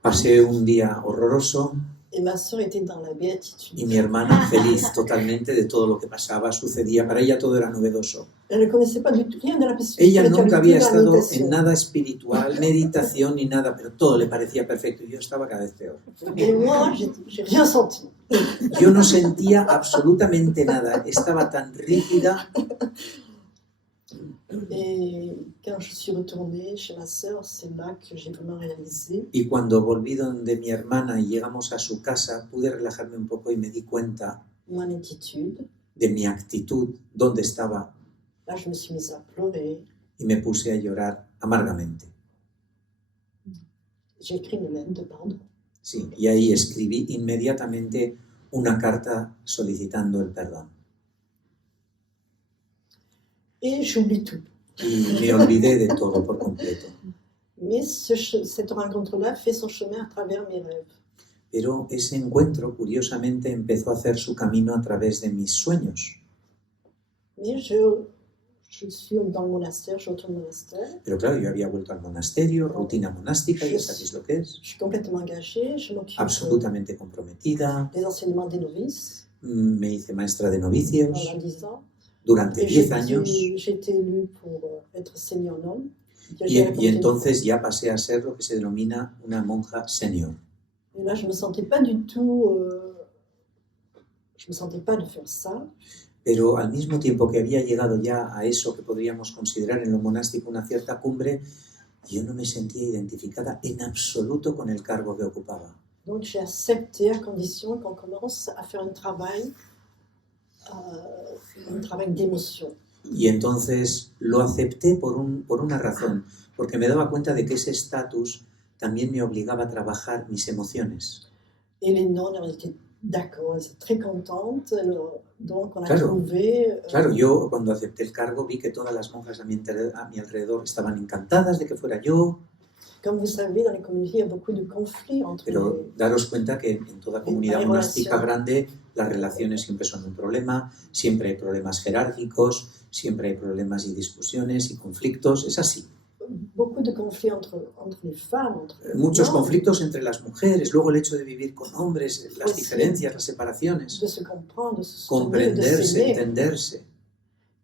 Pasé un día horroroso Et ma sœur était dans la y béatitude. mi hermana feliz totalmente de todo lo que pasaba, sucedía. Para ella todo era novedoso. Elle ne connaissait pas du tout rien de la Ella nunca había de la estado méditation. en nada espiritual, meditación ni nada, pero todo le parecía perfecto y yo estaba cada vez peor. Et moi, j'ai rien senti. Yo no sentía absolutamente nada, estaba tan rígida. Et quand je suis retournée chez ma sœur, c'est là que j'ai vraiment réalisé Y cuando volví donde mi hermana y llegamos a su casa, pude relajarme un poco y me di cuenta mon attitude. de mi actitud, dónde estaba, Là, je me suis mise à pleurer. y me puse a llorar amargamente. J'ai écrit une lettre de pardon. Sí, y ahí escribí inmediatamente una carta solicitando el perdón. Et j'oublie tout. Y me olvidé de todo por completo. Mais cette rencontre-là fait son chemin à travers mes rêves. Pero ese encuentro, curiosamente, empezó a hacer su camino a través de mis sueños. Mais je suis dans le monastère, je retourne au monastère. Pero claro, yo había vuelto al monasterio, rutina monástica, ya sabéis lo que es. Je suis complètement engagée, je m'occupe Absolutamente comprometida. des enseignements des novices Me hice maestra de novicios pendant 10 ans. durante Et 10 años j'ai été élue pour être senior homme. Y entonces ya pasé a ser lo que se denomina una monja senior. Et là, je me sentais pas du tout... je me sentais pas de faire ça. Pero al mismo tiempo que había llegado ya a eso que podríamos considerar en lo monástico una cierta cumbre, yo no me sentía identificada en absoluto con el cargo que ocupaba. Donc j'ai accepté à condition qu'on commence à faire un travail d'émotion. Y entonces lo acepté por una razón, porque me daba cuenta de que ese estatus también me obligaba a trabajar mis emociones. Et les nonnes, elles étaient d'accord, elles étaient très contentes, donc on a Claro, trouvé... Claro, yo cuando acepté el cargo vi que todas las monjas a mi alrededor estaban encantadas de que fuera yo. Comme vous savez, dans les communautés, il y a beaucoup de conflits entre Pero daros cuenta que en toda comunidad monástica grande las relaciones siempre son un problema, siempre hay problemas jerárquicos, siempre hay problemas y discusiones y conflictos, es así. Beaucoup de conflits entre les femmes. Muchos conflictos entre las mujeres, luego el hecho de vivir con hombres, las diferencias, las separaciones, de se comprendre, de se comprenderse, entenderse.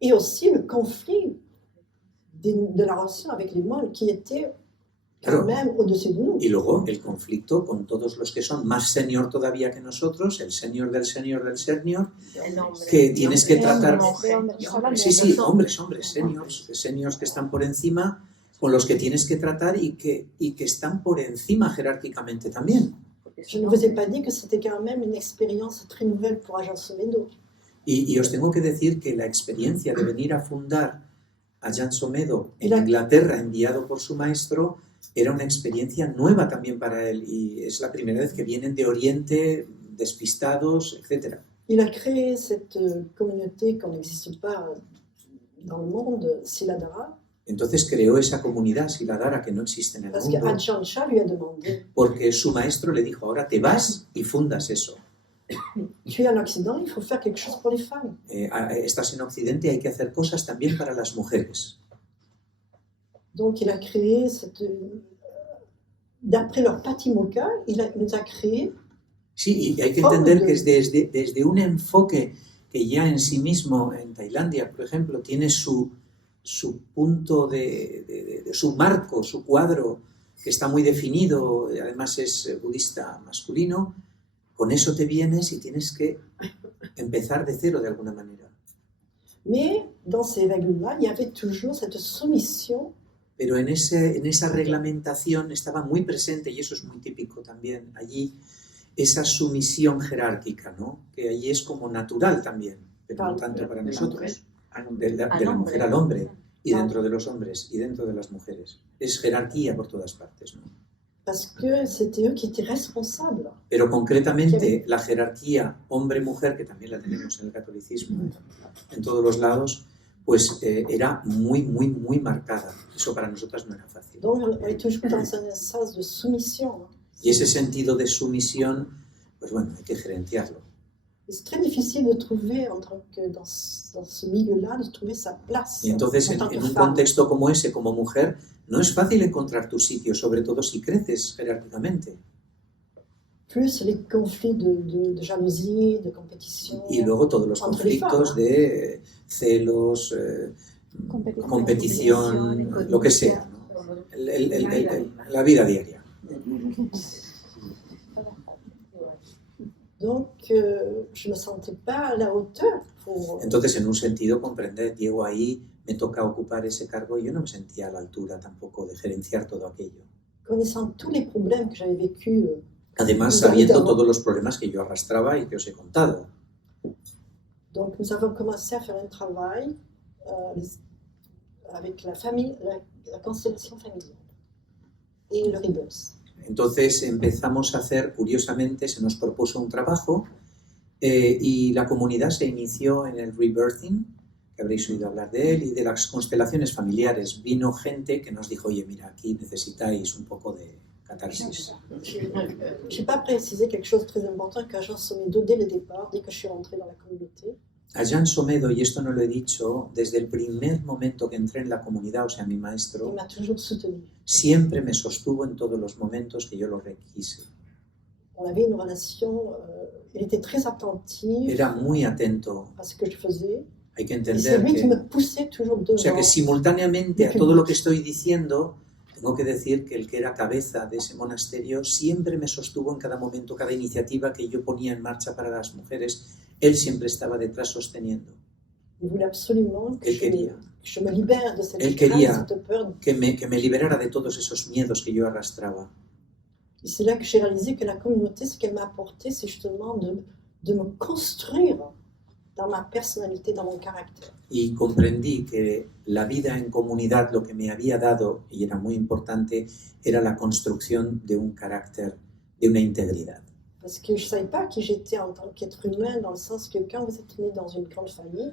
Et aussi le conflit de la relation avec les molles qui était quand même au-dessus de nous. Y luego el conflicto con todos los que son más senior todavía que nosotros, el senior del senior del senior, que tienes que tratar... Sí, hombres, seniors que están por encima, con los que tienes que tratar y que están por encima jerárquicamente también. Je ne vous ai pas dit que c'était quand même une expérience très nouvelle pour Ajahn Sumedho. Y os tengo que decir que la experiencia de venir a fundar Ajahn Sumedho en Inglaterra, enviado por su maestro, era una experiencia nueva también para él. Y es la primera vez que vienen de Oriente, despistados, etc. Il a créé cette communauté qu'on n'existe pas dans le monde, Siladhara. Entonces creó esa comunidad Siladhara que no existe en el Parce que mundo. Ajahn Chah lui a demandé. Porque su maestro le dijo, ahora te vas y fundas eso. Tu es en Occident, il faut faire quelque chose pour les femmes. Estás en Occidente, hay que hacer cosas también para las mujeres. Donc il a créé cette... D'après leur Patimokkha, il nous a créé... Sí, y hay que entender que es desde un enfoque que ya en sí mismo, en Tailandia, por ejemplo, tiene su punto de su marco, su cuadro, que está muy definido, además es budista masculino, con eso te vienes y tienes que empezar de cero de alguna manera. Mais dans ces règles-là, il y avait toujours cette soumission. Pero en esa reglamentación estaba muy presente, y eso es muy típico también allí, esa sumisión jerárquica, ¿no? Que allí es como natural también, pero no tanto para nosotros, de la mujer al hombre, y dentro de los hombres, y dentro de las mujeres. Es jerarquía por todas partes, ¿no? Parce que c'était eux qui étaient responsables. Pero concretamente la jerarquía hombre-mujer, que también la tenemos en el catolicismo, en todos los lados, pues era muy, muy, muy marcada. Eso para nosotras no era fácil. Donc on est toujours dans un sens de soumission. Y ese sentido de sumisión, pues bueno, hay que gerenciarlo. C'est très difficile de trouver, en tant que dans ce milieu-là, de trouver sa place. Y entonces, en un contexto como ese, como mujer, no es fácil encontrar tu sitio, sobre todo si creces jerárquicamente. Plus les conflits de jalousie, de compétition. Y luego todos los conflictos de celos, competición, lo que sea, ¿no? La vida diaria. Donc, je ne me sentais pas à la hauteur pour... Entonces, en un sentido, comprender, llego ahí, me toca ocupar ese cargo y yo no me sentía a la altura tampoco de gerenciar todo aquello. Connaissant tous les problèmes que j'avais vécus... Además, sabiendo todos los problemas que yo arrastraba y que os he contado. Donc, nous avons commencé à faire un travail avec la famille, la constellation familiale et le rebirth. Entonces empezamos a hacer, curiosamente, se nos propuso un trabajo y la comunidad se inició en el rebirthing, que habréis oído hablar de él, y de las constelaciones familiares. Vino gente que nos dijo, oye, mira, aquí necesitáis un poco de catarsis. Je n'ai pas précisé quelque chose de très important qu'Ajahn Sumedho, dès le départ, dès que je suis rentrée dans la communauté. Ajahn Sumedho, y esto no lo he dicho, desde el primer momento que entré en la comunidad, o sea, mi maestro, siempre me sostuvo en todos los momentos que yo lo requise. On avait une relation, il était très attentif Era muy atento à ce que je faisais. Hay que Et c'est entender lui qui que, me poussait toujours o sea, que devant. simultáneamente a todo lo que estoy diciendo, tengo que decir que el que era cabeza de ese monasterio siempre me sostuvo en cada momento, cada iniciativa que yo ponía en marcha para las mujeres, él siempre estaba detrás sosteniendo. Il voulait absolument que Él quería je me libère de cette Él crainte, quería cette peur. que me liberara de todos esos miedos que yo arrastraba. Et c'est là que j'ai réalisé que la communauté, ce qu'elle m'a apporté, c'est justement de me construire dans ma personnalité, dans mon caractère. Y comprendí que la vida en comunidad lo que me había dado, y era muy importante, era la construcción de un carácter, de una integridad. Parce que je ne savais pas qui j'étais en tant qu'être humain, dans le sens que quand vous êtes né dans une grande famille,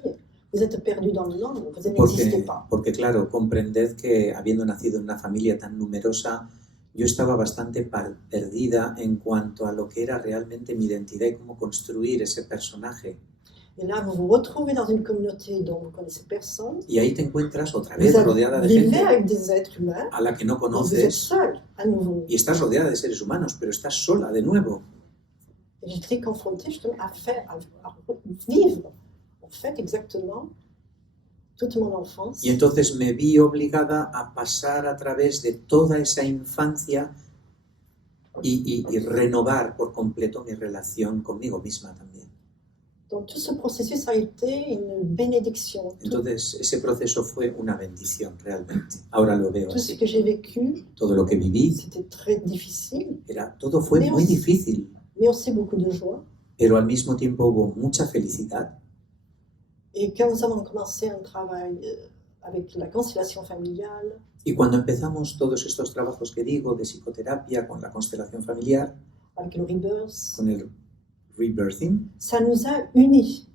vous êtes perdu dans le nombre, vous n'existez pas. Porque claro, comprended que habiendo nacido en una familia tan numerosa, yo estaba bastante perdida en cuanto a lo que era realmente mi identidad y cómo construir ese personaje. Et là, vous vous retrouvez dans une communauté dont vous ne connaissez personne. Y ahí te encuentras otra vez Vous rodeada de vivez gente avec des êtres humains. a la que no Et vous êtes conoces seul, à nouveau. y estás rodeada de seres humanos, pero estás sola de nuevo. Et j'étais confrontée justement à vivre, en fait, exactement toute mon enfance. Y entonces me vi obligada a pasar a través de toda esa infancia y renovar por completo mi relación conmigo misma también. Donc tout ce processus a été une bénédiction. Entonces ese proceso fue una bendición realmente. Ahora lo veo Tout ce así. que j'ai vécu, Todo lo que viví, c'était très difficile, todo fue muy difícil, mais aussi beaucoup de joie. pero al mismo tiempo hubo mucha felicidad. Et quand nous avons commencé un travail avec la conciliation familiale, Y cuando empezamos todos estos trabajos que digo de psicoterapia, con la constelación familiar, avec le rebirth, con el rebirthing, ça nous a unis.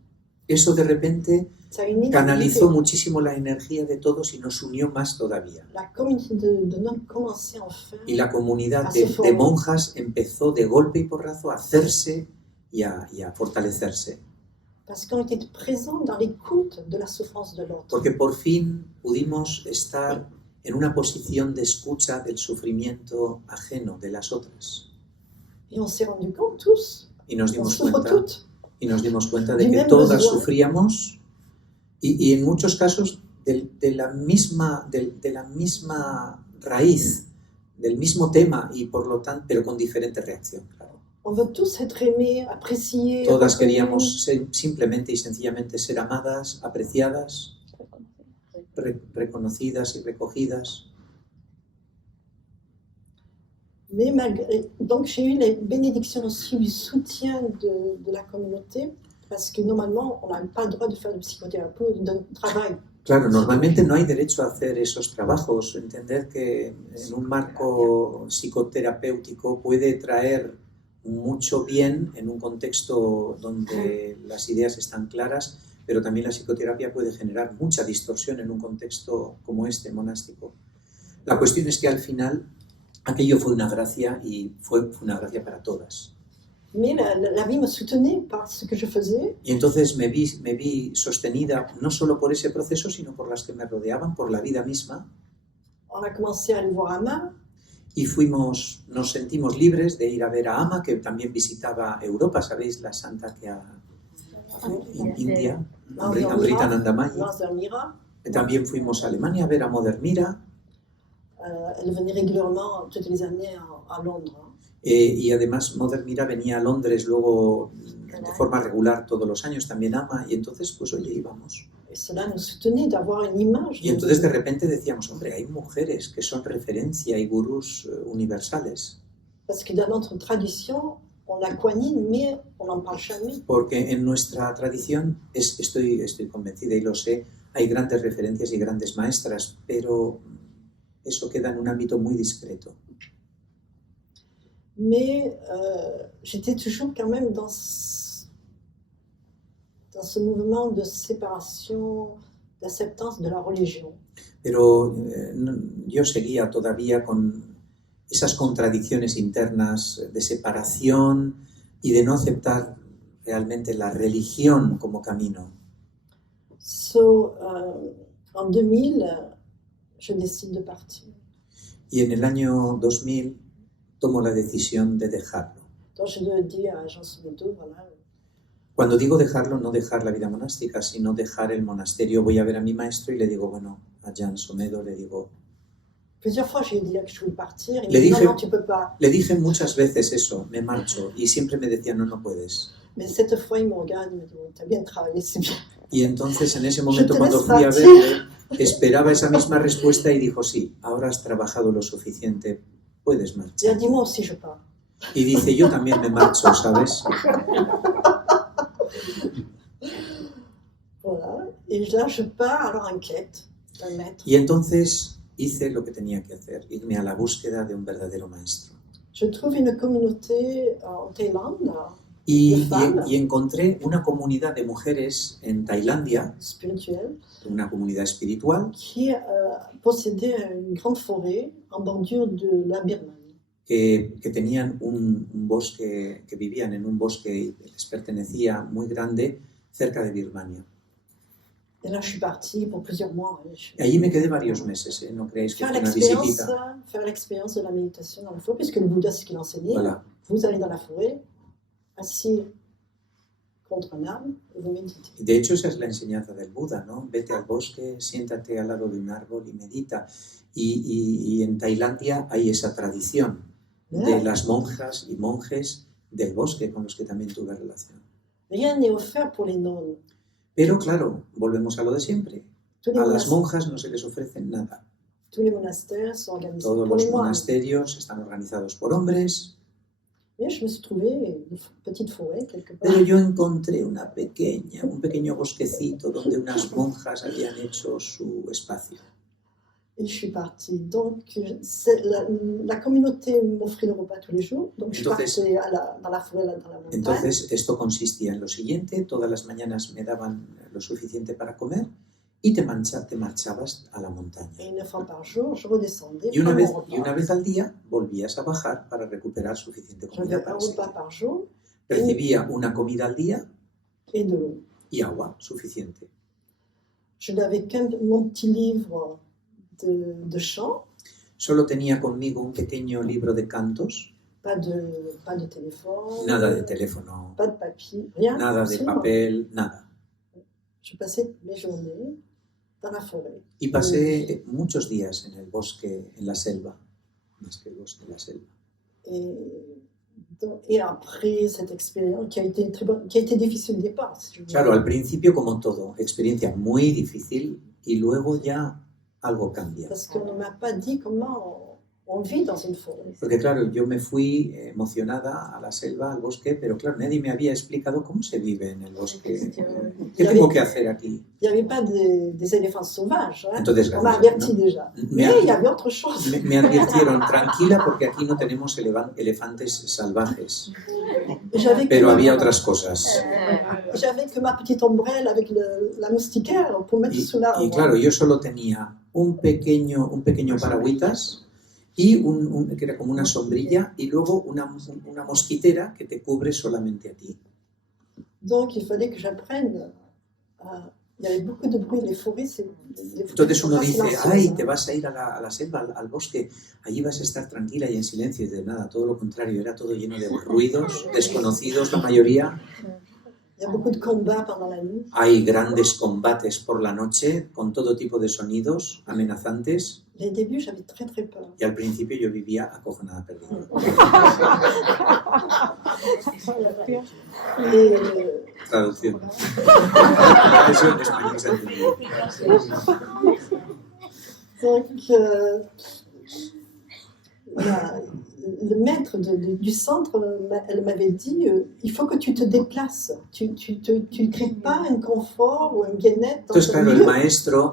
eso de repente Ça a uni canalizó muchísimo la energía de todos y nos unió más todavía. la communauté de nonnes commençait enfin. Y la comunidad de monjas empezó de golpe y porrazo a hacerse y a fortalecerse. Parce qu'on était présents dans l'écoute de la souffrance de l'autre. Porque por fin pudimos estar en una posición de escucha del sufrimiento ajeno de las otras. Et on s'est rendu compte tous, Y nos on dimos souffre cuenta, toutes. y nos dimos cuenta de que todas sufríamos y en muchos casos de la misma raíz, del mismo tema y por lo tanto, pero con diferente reacción, claro. On veut tous être aimés, appréciés. Todas queríamos simplemente y sencillamente ser amadas, apreciadas, reconocidas y recogidas. Mais malgré, donc j'ai eu les bénédictions aussi du soutien de la communauté, parce que normalement, on n'a pas le droit de faire de psychothérapie ou de travail. Claro, normalmente no hay derecho a hacer esos trabajos. Entender que en un marco psicoterapéutico puede traer mucho bien en un contexto donde las ideas están claras, pero también la psicoterapia puede generar mucha distorsión en un contexto como este monástico. La cuestión es que al final aquello fue una gracia y fue una gracia para todas. Mais la vie me soutenait par ce que je faisais. Y entonces me vi sostenida no solo por ese proceso, sino por las que me rodeaban, por la vida misma. On a commencé à aller voir Amma. Y nos sentimos libres de ir a ver a Amma, que también visitaba Europa, ¿sabéis? La santa que India, Amrita Nandamayi. También fuimos a Alemania a ver a Mother Mira. Elle venait régulièrement, toutes les années, à Londres. Y además Mother Mira venía a Londres luego de forma regular todos los años, también Amma, y entonces pues oye, íbamos. Y entonces de repente decíamos, hombre, hay mujeres que son referencia y gurús universales. Porque en nuestra tradición, estoy convencida y lo sé, hay grandes referencias y grandes maestras, pero eso queda en un ámbito muy discreto. Mais j'étais toujours quand même dans ce mouvement de séparation, d'acceptance de la religion. Pero yo seguía todavía con esas contradicciones internas de separación y de no aceptar realmente la religión como camino. En 2000, je décide de partir. Y en el año 2000 tomo la decisión de dejarlo. Donc je le dis à Jean Soumedou, voilà. Cuando digo dejarlo, no dejar la vida monástica, sino dejar el monasterio. Voy a ver a mi maestro y le digo, bueno, a Jan Somedo le digo... Plusieurs fois, j'ai dit que je voulais partir. Il Le me dit, dije, non, non, tu peux pas. le dije muchas veces eso, me marcho, y siempre me decía, no, no puedes. Mais cette fois, il me regarde, il me dit, tu as bien travaillé, c'est bien. Y entonces en ese momento te cuando laisse fui a partir. verle, esperaba esa misma respuesta y dijo, sí, ahora has trabajado lo suficiente, puedes Il a marchar. dit, moi aussi, je pars. Y dice, yo también me marcho, ¿sabes? Voilà. Et là, je pars alors en quête d'un maître. Y entonces hice lo que tenía que hacer, irme a la búsqueda de un verdadero maestro. Je trouve une communauté en Thaïlande, Y encontré una comunidad de mujeres en Tailandia, spirituelle, una comunidad espiritual, qui possédait une grande forêt en bordure de la Birmanie. que tenían un bosque, que vivían en un bosque y les pertenecía muy grande cerca de Birmania. Et là, je suis partie pour plusieurs mois. Y allí me quedé varios meses, no creéis que fue una visitita. Faire l'expérience de la méditation dans la forêt, puisque le Bouddha, c'est ce qu'il enseignait. Voilà. Vous allez dans la forêt, assis contre un arbre, et vous méditez. De hecho, esa es la enseñanza del Buda, ¿no? Vete al bosque, siéntate al lado de un árbol y medita. Y en Tailandia hay esa tradición de las monjas y monjes del bosque con los que también tuve relación. Rien n'est offert pour les nonnes. Pero claro, volvemos a lo de siempre. Tous les A las monastères- monjas no se les ofrece nada. tous les monastères sont organisés Todos pour los les moines. monasterios están organizados por hombres. Mais je me suis trouvée une petite forêt quelque part. Pero yo encontré un pequeño bosquecito donde unas monjas habían hecho su espacio. Et je suis partie. Donc, la communauté m'offrait le repas tous les jours. Donc, je Entonces- partais dans la forêt, dans la montagne. Entonces, esto consistía en lo siguiente: todas las mañanas me daban lo suficiente para comer y te marchabas a la montaña. Et une fois par jour, je redescendais Y una pour mon repas. vez al día volvías a bajar para recuperar suficiente J'avais comida un para repas seguir. par jour Recibía una comida al día et de l'eau. y agua suficiente. Je n'avais qu'un mon petit livre de chant, Solo tenía conmigo un pequeño libro de cantos, pas de téléphone, nada de teléfono, pas de papier, rien. nada de absolument. papel, nada. Je passais mes journées dans la forêt. Y pasé muchos días en el bosque, en la selva, más que el bosque, en la selva. Et après cette expérience qui a été difficile au départ. Si je veux Claro, dire. al principio, como todo, experiencia muy difícil y luego ya algo cambia. Parce qu'on ne m'a pas dit comment on vit dans une forêt. Porque claro, yo me fui emocionada a la selva, al bosque, pero claro, nadie me había explicado cómo se vive en el bosque. ¿Qué tengo que hacer aquí? Il n'y avait pas des éléphants sauvages. Hein. Entonces, On m'a averti ¿no? déjà. Me, Mais il y avait autre chose. me advirtieron, tranquila, porque aquí no tenemos elefantes salvajes. J'avais que, Pero había otras cosas. j'avais que ma petite ombrelle avec la moustiquaire pour mettre sous l'arbre. Y claro, yo solo tenía un pequeño paragüitas y que era como una sombrilla y luego una mosquitera que te cubre solamente a ti. Donc il fallait que j'apprenne. Il y avait beaucoup de bruit. Les forêts, c'est des Entonces uno forêts dice, silencieuses, ay, hein. te vas a ir a la selva, al bosque, allí vas a estar tranquila y en silencio. Y de nada, todo lo contrario, era todo lleno de ruidos, desconocidos la mayoría. Il y a beaucoup de combats pendant la nuit. Hay grandes combates por la noche con todo tipo de sonidos amenazantes. Et au début, j'avais très très peur. Y al principio yo vivía acojonada perdida. Et Traducción. Eso en español se entiende. donc, le maître du centre, elle m'avait dit il faut que tu te déplaces. Tu ne crées pas un confort ou un bien-être dans Entonces, ce claro, lieu.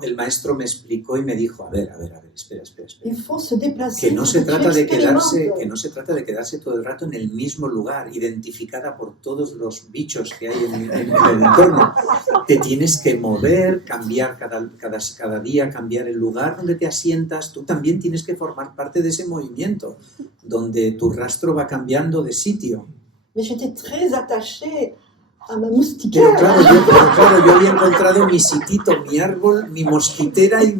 el maestro me explicó y me dijo, a ver, espera. Il faut se déplacer. Que no il se faut que tu trata de expérimentes. quedarse todo el rato en el mismo lugar, identificada por todos los bichos que hay en el entorno. Te tienes que mover, cambiar cada día, cambiar el lugar donde te asientas. Tú también tienes que formar parte de ese movimiento, donde tu rastro va cambiando de sitio. Mais j'étais très attachée à ma Pero moustiquaire. claro, yo había encontrado mi sitito, mi árbol, mi mosquitera y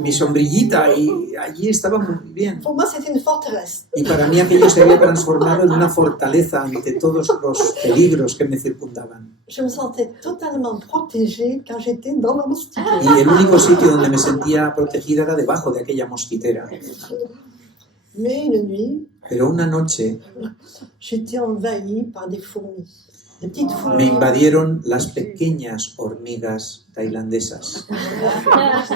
mi sombrillita, y allí estaba muy bien. Pour moi, c'était une forteresse. Y para mí aquello se había transformado en una fortaleza ante todos los peligros que me circundaban. Je me sentais totalement protégée quand j'étais dans ma moustiquaire. Y el único sitio donde me sentía protegida era debajo de aquella mosquitera. Mais une nuit, Pero una noche j'étais envahie par des fourmis. Des petites me fourmis. invadieron las pequeñas hormigas tailandesas.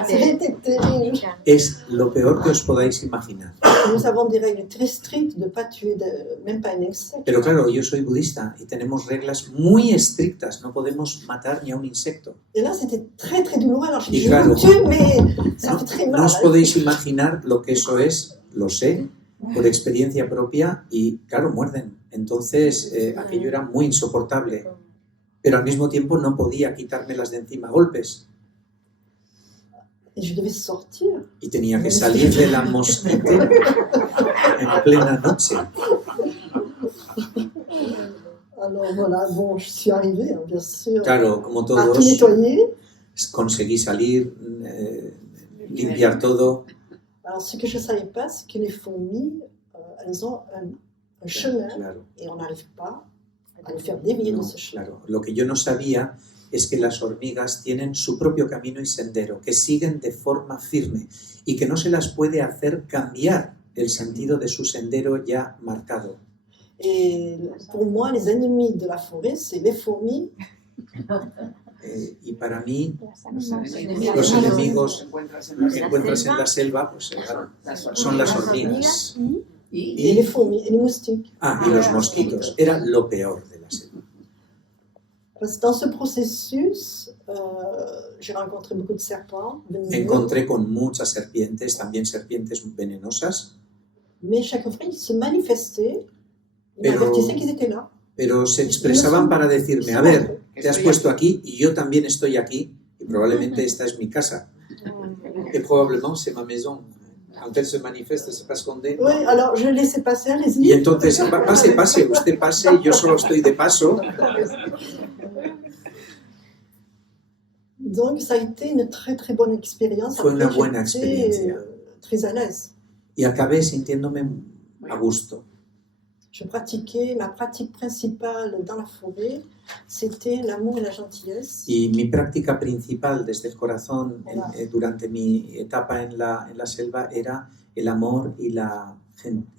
C'était terrible. Es lo peor que os podáis imaginar. Nous avons des règles très strictes de ne pas tuer même pas un insecte. Pero claro, yo soy budista y tenemos reglas muy estrictas. No podemos matar ni a un insecto. Et là, c'était très très douloureux. Alors, je Y dis, je claro, vous tue, mais ça fait très mal. No os podéis imaginar lo que eso es, lo sé, por experiencia propia, y claro, muerden. Entonces, aquello era muy insoportable. Pero al mismo tiempo no podía quitármelas de encima a golpes. Et je devais sortir. Y tenía que salir de la mosquitera en plena noche. Alors voilà, bon, je suis arrivée, hein, bien sûr, Claro, como à tout todos, nettoyer. conseguí salir, limpiar todo. Alors, ce que je ne savais pas, c'est que les fourmis, elles ont un chemin Claro, et on n'arrive pas à les faire dévier de no, ce chemin. claro. Lo que yo no sabía es que las hormigas tienen su propio camino y sendero, que siguen de forma firme y que no se las puede hacer cambiar el sentido de su sendero ya marcado. Et pour moi, les ennemis de la forêt, c'est les fourmis Y para mí, Los los enemigos que encuentras en la selva pues, son las hormigas. et les fourmis et les moustiques. Y los mosquitos. Era lo peor de la selva. Parce que dans ce processus, j'ai rencontré beaucoup de serpents Me venimeux, encontré con muchas serpientes, también serpientes venenosas, mais chaque fois, ils se manifestaient, ils Pero- m'avertissaient qu'ils étaient là. pero se expresaban para decirme, a ver, te has puesto aquí y yo también estoy aquí y probablemente esta es mi casa. Et probablement c'est ma maison. Quand elle se manifeste, se passe esconder. Oui, alors je laissais passer, Y allez-y. entonces, pase, usted pase, yo solo estoy de paso. Donc ça a été une très très bonne expérience. Fue una Après, buena j'étais, experiencia. très à l'aise. Y acabé sintiéndome a gusto. Je pratiquais, ma pratique principale dans la forêt, c'était l'amour et la gentillesse. Y mi práctica principal desde el corazón durante mi etapa en la selva era el amor y la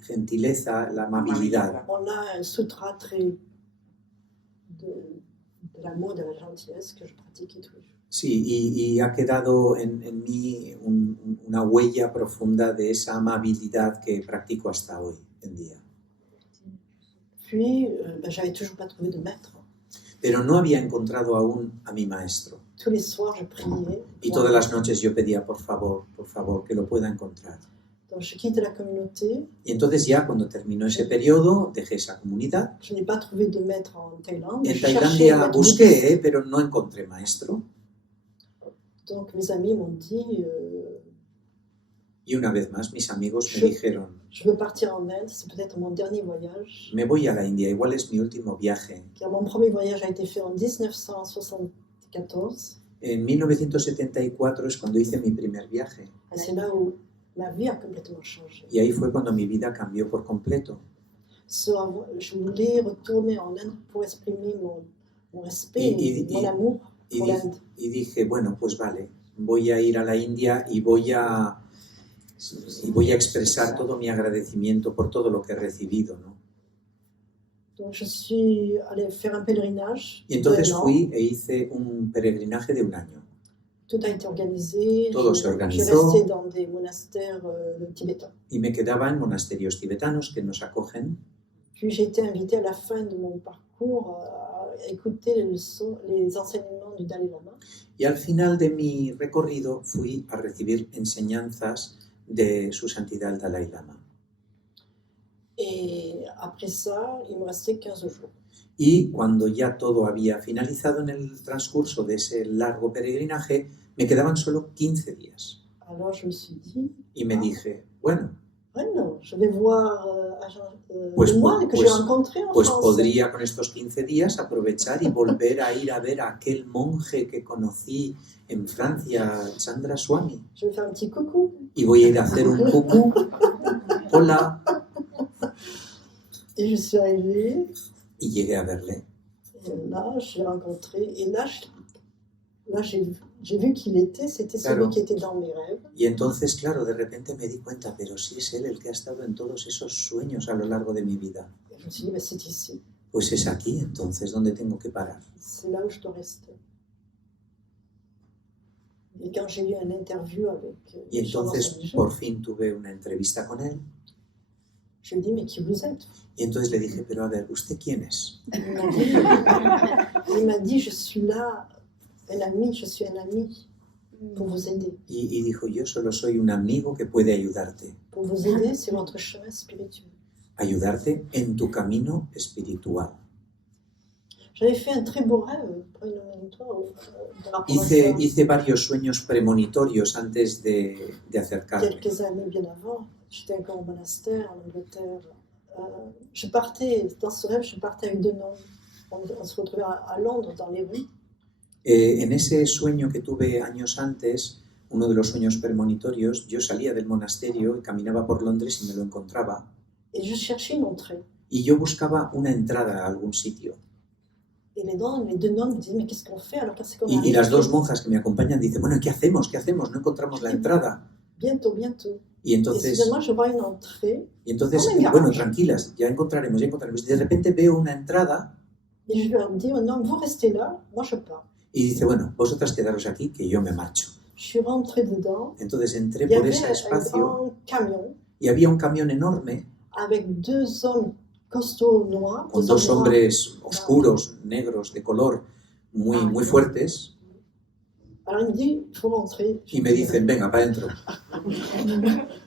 gentileza, la amabilidad. On a un sutra très de l'amour et de la gentillesse que je pratiquais tous les jours. Sí, y ha quedado en mí una huella profunda de esa amabilidad que practico hasta hoy en día. Puis, j'avais toujours pas trouvé de maître. Pero no había encontrado aún a mi maestro. Tous les soirs, je priais. Y todas las noches yo pedía, por favor, que lo pueda encontrar. Donc, je quitte la communauté. Y entonces ya cuando terminó ese periodo, dejé esa comunidad. Je n'ai pas trouvé de maître en Thaïlande. En Je cherchais un Tailandia maître busqué, bouddhiste. pero no encontré maestro. Donc, mes amis m'ont dit, Y una vez más, mis amigos me Je- dijeron, je veux partir en Inde, c'est peut-être mon dernier voyage. me voy a la India, igual es mi último viaje. Car mon premier voyage a été fait en 1974. En 1974 es cuando hice mi primer viaje. Et c'est là où ma vie a complètement changé. Y ahí fue cuando mi vida cambió por completo. Je voulais retourner en Inde pour exprimer mon respect, mon amour pour l'Inde. Y dije, bueno, pues vale, voy a ir a la India y voy a expresar todo mi agradecimiento por todo lo que he recibido, ¿no? Donc je suis allée faire un pèlerinage. Y entonces d'un an. fui e hice un peregrinaje de un año. Tout a été organisé. Todo se J'ai organizó. resté dans des monastères tibétains. Y me quedaba en monasterios tibetanos que nos acogen. Puis j'ai été invitée à la fin de mon parcours à écouter les leçons, les enseignements du Dalai Lama. Y al final de mi recorrido fui a recibir enseñanzas de su santidad el Dalai Lama. Et après ça, il me restait 15 jours. Y cuando ya todo había finalizado en el transcurso de ese largo peregrinaje, me quedaban solo 15 días. Alors je me suis dit, Y me dije, bueno, Bueno, je vais voir Pues, le moine que j'ai rencontré en pues France. podría con estos 15 días aprovechar y volver a ir a ver a aquel monje que conocí en Francia, Chandra Swami. Je vais faire un petit coucou. Y voy a ir a hacer un cucú. Hola. Et je suis arrivée, Y llegué a verle. et là, je l'ai rencontré. Et là, j'ai vu qui il était. C'était Claro. celui qui était dans mes rêves. Y entonces, claro, de repente me di cuenta, pero si es él el que ha estado en todos esos sueños a lo largo de mi vida. Et je me suis dit, bah, c'est ici. Pues es aquí entonces donde tengo que parar. C'est là où je dois rester. Et quand j'ai eu une interview avec Y Jean entonces Vincent por fin tuve una entrevista con él. je lui ai dit, mais qui vous êtes? Y entonces le dije, pero a ver, ¿usted quién es? Il m'a dit, je suis là, un ami, je suis un ami pour vous aider. Y dijo, yo solo soy un amigo que puede ayudarte. Pour vous aider, c'est votre chemin spirituel. Ayudarte en tu camino espiritual. J'avais fait un très beau rêve pour une monitoire de rapport à ça. Hice varios sueños premonitorios antes de acercarme. Quelques années bien avant, j'étais encore au monastère en Angleterre. Je partais, dans ce rêve, je partais avec deux noms. On se retrouvait à Londres, dans les rues. En ese sueño que tuve años antes, uno de los sueños premonitorios, yo salía del monasterio y caminaba por Londres y me lo encontraba. Et je cherchais une entrée. Y yo buscaba una entrada a algún sitio. Et les deux nonnes me disaient, mais qu'est-ce qu'on fait alors qu'est-ce qu'on Y arrive? las dos monjas que me acompañan dicen, bueno, ¿qué hacemos? ¿Qué hacemos? No encontramos la entrada. Bientôt, bientôt. Y Et entonces, soudainement, je vois une entrée. bueno, tranquilas, ya encontraremos, ya encontraremos. Y de repente veo una entrada Et je leur dis, oh non, vous restez là, moi je pars. y dice, bueno, vosotras quedaros aquí, que yo me marcho. Je suis rentrée dedans. Entonces entré Il y por avait ese un espacio grand camion y había un camión enorme avec deux hommes costauds noirs. con deux dos hommes noirs. hombres oscuros, negros, de color, muy fuertes, Alors il me dit, il faut rentrer. y me dicen, venga, para adentro.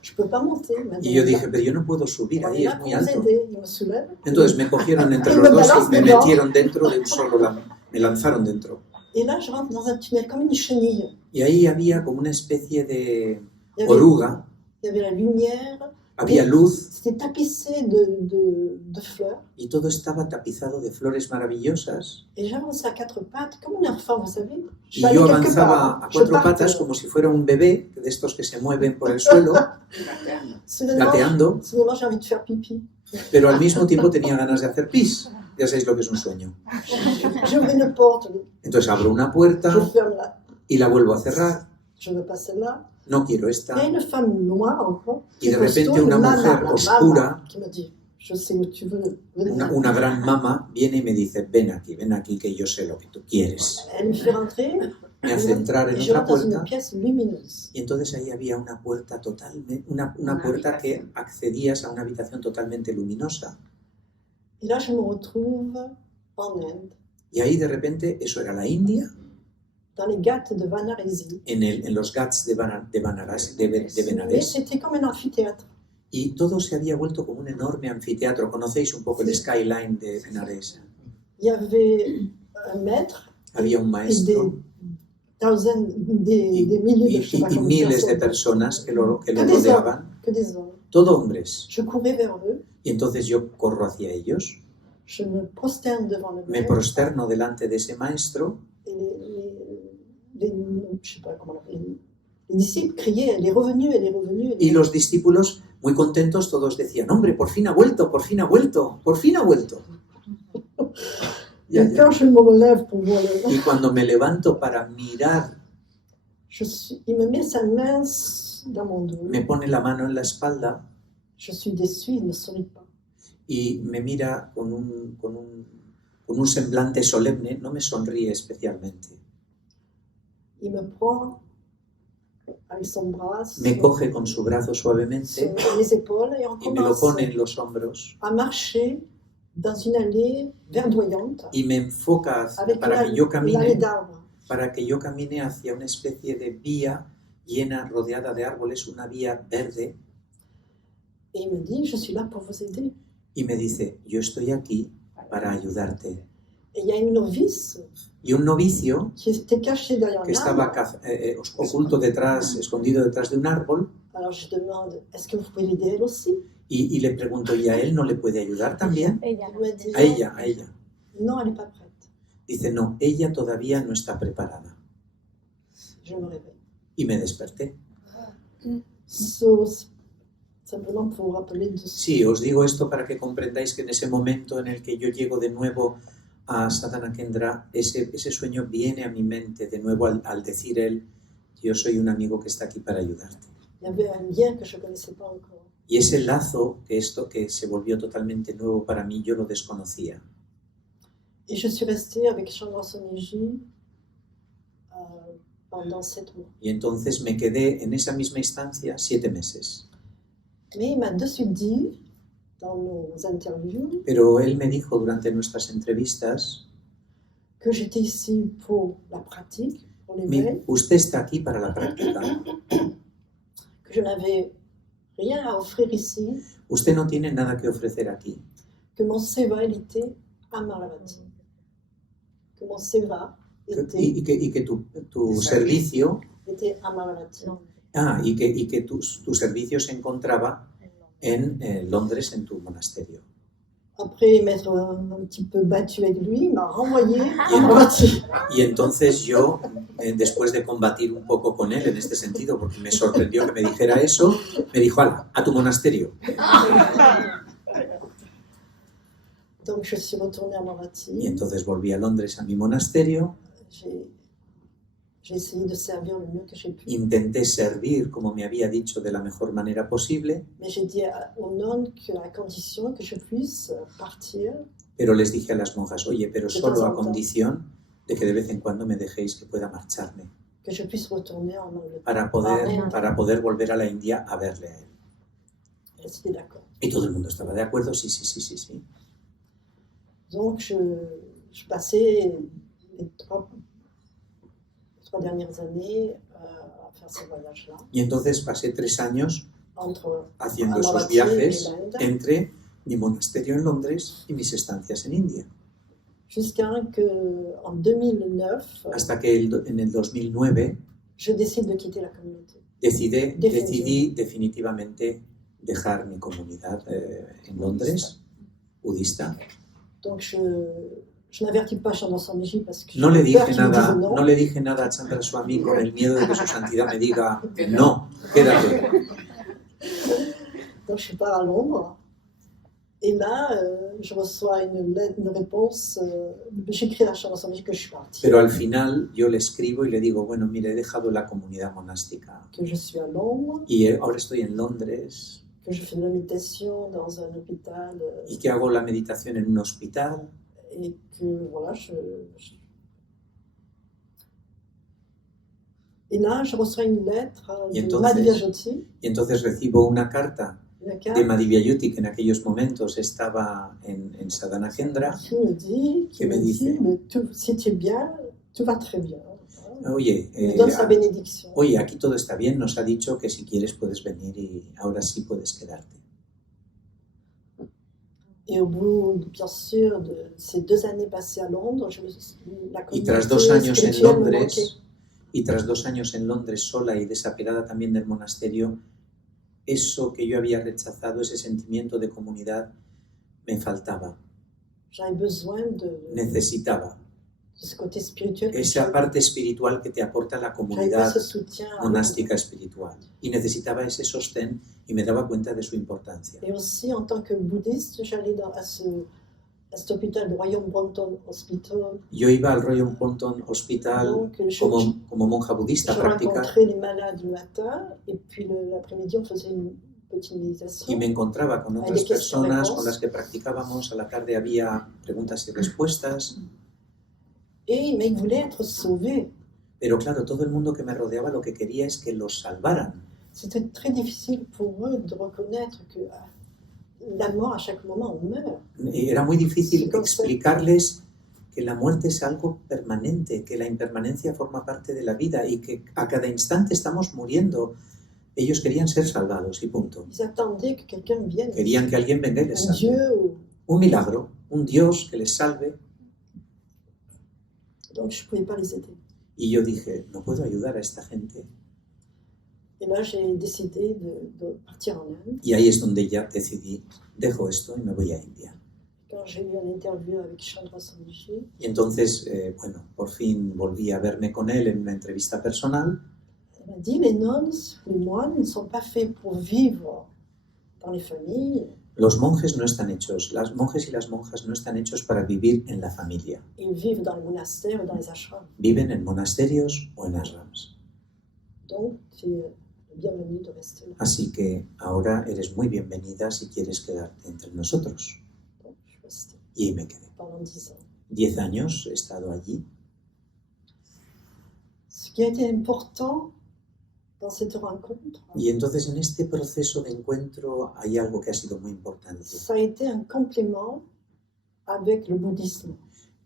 Je peux pas monter. Y yo dije, pero yo no puedo subir ahí, es muy alto. Il me soulève. Entonces me cogieron entre los dos y me metieron dentro de un solo me lanzaron dentro. Et là, je rentre dans un tunnel comme une chenille. Y ahí había como una especie de Il y avait, oruga, il y avait la lumière. había luz C'était tapissé de fleurs. y todo estaba tapizado de flores maravillosas. Et j'avançais à quatre pattes, comme un enfant, vous savez. Y yo avanzaba a cuatro patas como si fuera un bebé, de estos que se mueven por el suelo, gateando, Soudainement, j'ai envie de faire pipi. pero al mismo tiempo tenía ganas de hacer pis. Ya sabéis lo que es un sueño. J'ouvre une porte, Entonces abro una puerta je ferme là. y la vuelvo a cerrar. Je veux pas celle-là. No quiero Il y a esta. une femme noire encore. Y de repente una mujer oscura, qui me dit, je sais où tu veux venir. una gran mama, viene y me dice, ven aquí, que yo sé lo que tú quieres. Elle me fait rentrer. Me hace entrar en Et je otra rentre dans une puerta pièce lumineuse. y entonces ahí había una puerta totalmente, una puerta que accedías a una habitación totalmente luminosa. Et là, je me retrouve en Inde, Y ahí de repente, eso era la India, dans les Ghats de Varanasi. en los Ghats de Mais Benares. c'était comme un amphithéâtre. Y todo se había vuelto como un enorme anfiteatro. ¿Conocéis un poco el skyline de Benares? Il y avait un maître Había un et maestro des milliers de, je sais pas y combien miles de personas que lo rodeaban, que des hommes. todo hombres. Je courais vers eux, Y entonces yo corro hacia ellos, je me prosterne devant le me maître prosterno delante de ese maestro et je sais pas comment on appelle, les disciples criaient, elle est revenue, elle est revenue. y los discípulos, muy contentos, todos decían, hombre, por fin ha vuelto, por fin ha vuelto, por fin ha vuelto. Et quand je me relève pour voir le... Y cuando me levanto para mirar, il me met sa main dans mon dos. me pone la mano en la espalda Je suis déçue, il ne sourit pas. y me mira con un semblante solemne, no me sonríe especialmente. Il me prend avec son bras Me coge con su brazo suavemente sur les épaules et on y me lo commence pone en los hombros à marcher dans une allée verdoyante y me enfoca avec para que une yo allée camine, d'arbres. hacia una especie de vía llena, rodeada de árboles, una vía verde, Et il me dit, je suis là pour vous aider. y me dice, yo estoy aquí para ayudarte. Et il y a une novice y un novicio qui était cachée derrière que un estaba arbre. oculto detrás, escondido detrás de un árbol, Alors je demande, est-ce que vous pouvez l'aider elle aussi? y le pregunto, ¿y a él no le puede ayudar también? Ella. Elle m'a dit, A ella. non, elle n'est pas prête. Dice, no, ella todavía no está preparada. Je me réveille. Y me desperté. Simplement pour vous rappeler de ce Sí, os digo esto para que comprendáis que en ese momento en el que yo llego de nuevo a Sadhana Kendra, ese sueño viene a mi mente de nuevo al decir él, yo soy un amigo que está aquí para ayudarte. Il y avait un lien que je ne connaissais pas encore. Y ese lazo, que se volvió totalmente nuevo para mí, yo lo desconocía. Et je suis restée avec Chandra Soniji pendant 7 mois. Y entonces me quedé en esa misma instancia 7 meses. Mais il m'a de suite dit, dans nos interviews, Pero él me dijo durante nuestras entrevistas, que j'étais ici pour la pratique, pour l'éveil, usted está aquí para la práctica. que je n'avais rien à offrir ici, Usted no tiene nada que ofrecer aquí. que mon seva il était Amaravati. Que mon seva Y que tu servicio, était Amaravati. y que tu servicio se encontraba en Londres, en tu monasterio. Après m'être un petit peu battue avec lui, il m'a renvoyé à Amaravati. Y entonces yo, después de combatir un poco con él en este sentido, porque me sorprendió que me dijera eso, me dijo, ¡hala, a tu monasterio! Donc je suis retournée à Amaravati. Y entonces volví a Londres, a mi monasterio. J'ai essayé de servir le mieux que j'ai pu. Intenté servir, como me había dicho, de la mejor manera posible. Mais j'ai dit aux nonnes qu'à condition que je puisse partir. Pero les dije a las monjas, oye, pero solo a condición de que de vez en cuando me dejéis que pueda marcharme. Que je puisse retourner en Angleterre. Para poder volver a la India a verle a él. C'était d'accord. Y todo el mundo estaba de acuerdo, sí. Donc je passais les 3 dernières années à faire ces voyages-là. Y entonces pasé 3 años haciendo esos Amaravati viajes et l'Inde, entre mi monasterio en Londres y mis estancias en India. jusqu'à qu'en 2009, Hasta que en el 2009 je décide de quitter la communauté. decidí definitivamente dejar mi comunidad en Londres, budista. Donc je n'avertis pas Chandra Swamiji parce que No le j'ai peur dije qu'il me dise nada, non. no le dije nada a Chandra Swami con el miedo de que su santidad me diga no, quédate. Donc je pars à Londres. Et là, je reçois une réponse. J'écris à Chandra Swamiji que je suis partie. Pero al final yo le escribo y le digo, bueno, mire, he dejado la comunidad monástica Que je suis à Londres. y ahora estoy en Londres. Que je fais de la méditation dans un hôpital. Y que hago la meditación en un hospital. Et que voilà, Et là, je reçois une lettre de Madhya Jyoti. Y entonces recibo una carta de Madhya Jyoti, que en aquellos momentos estaba en Sadhana Kendra, Qui me dit, si tu es bien, tout va très bien. Oye, me donne sa bénédiction. Oye, aquí todo está bien, nos ha dicho que si quieres puedes venir y ahora sí puedes quedarte. Et au bout, bien sûr, de ces 2 années passées à Londres, y tras 2 años en Londres, y tras 2 años en Londres sola y desapegada también del monasterio, eso que yo había rechazado, ese sentimiento de comunidad, me faltaba. Necesitaba esa parte espiritual que te aporta la comunidad monástica espiritual. Y necesitaba ese sostén y me daba cuenta de su importancia. Et aussi, en tant que bouddhiste, j'allais à cet hôpital de Royal Brompton Hospital. Yo iba al Royal Brompton Hospital como monja budista práctica. Je rencontrais les malades le matin et puis l'après-midi, on faisait une petite méditation. Y me encontraba con otras personas con las que practicábamos. A la tarde había preguntas y respuestas. Mais ils voulaient être sauvés. Pero claro, todo el mundo que me rodeaba lo que quería es que los salvaran. C'était très difficile pour eux de reconnaître que la mort, à chaque moment, on meurt. Era muy difícil explicarles que la muerte es algo permanente, que la impermanencia forma parte de la vida y que a cada instante estamos muriendo. Ellos querían ser salvados y punto. Ils attendaient que quelqu'un vienne. Querían que alguien venga y les salve. Dieu, un milagro, un Dios que les salve. Donc je ne pouvais pas les aider. Y yo dije, no puedo ayudar a esta gente. Et là, j'ai décidé de partir en Inde. Y ahí es donde ya decidí, dejo esto y me voy a India. Quand j'ai eu une interview avec Chandra Swamiji, Y entonces, bueno, por fin volví a verme con él en una entrevista personal. il m'a dit, les moines ne sont pas faits pour vivre dans les familles. Los monjes no están hechos, las monjes y las monjas no están hechos para vivir en la familia. Ils vivent dans les monastères ou dans les ashrams. Viven en monasterios o en ashrams. Donc, tu es bienvenue de rester là. Así que ahora eres muy bienvenida si quieres quedarte entre nosotros. Donc, je suis restée Y ahí me quedé. pendant 10 ans. 10 años he estado allí. Ce qui a été important dans cette rencontre, Y entonces en este proceso de encuentro hay algo que ha sido muy importante. ça a été un complément avec le bouddhisme.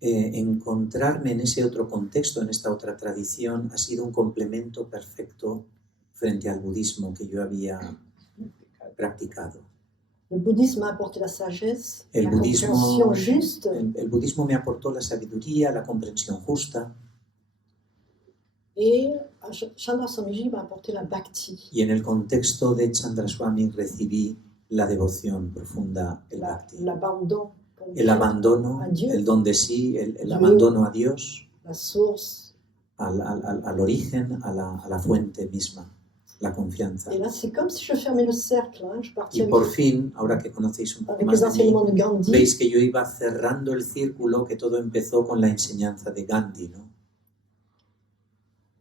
Encontrarme en ese otro contexto, en esta otra tradición, ha sido un complemento perfecto frente al budismo que yo había practicado. Le bouddhisme m'a apporté la sagesse, El la budismo, compréhension juste, el budismo me aportó la sabiduría, la comprensión justa, et Chandra Swamiji m'a apporté la bhakti, y en el contexto de Chandraswami recibí la devoción profunda, el bhakti, l'abandon, pour el abandono, a Dieu, el don de sí, el Dieu. abandono a Dios, la source. al origen, a la fuente misma, la confianza. Et là, c'est comme si je fermais le cercle. Hein. Je partais Y avec, por fin, ahora que conocéis un poco avec más les de mí, enseignements de Gandhi. veis que yo iba cerrando el círculo, que todo empezó con la enseñanza de Gandhi, ¿no?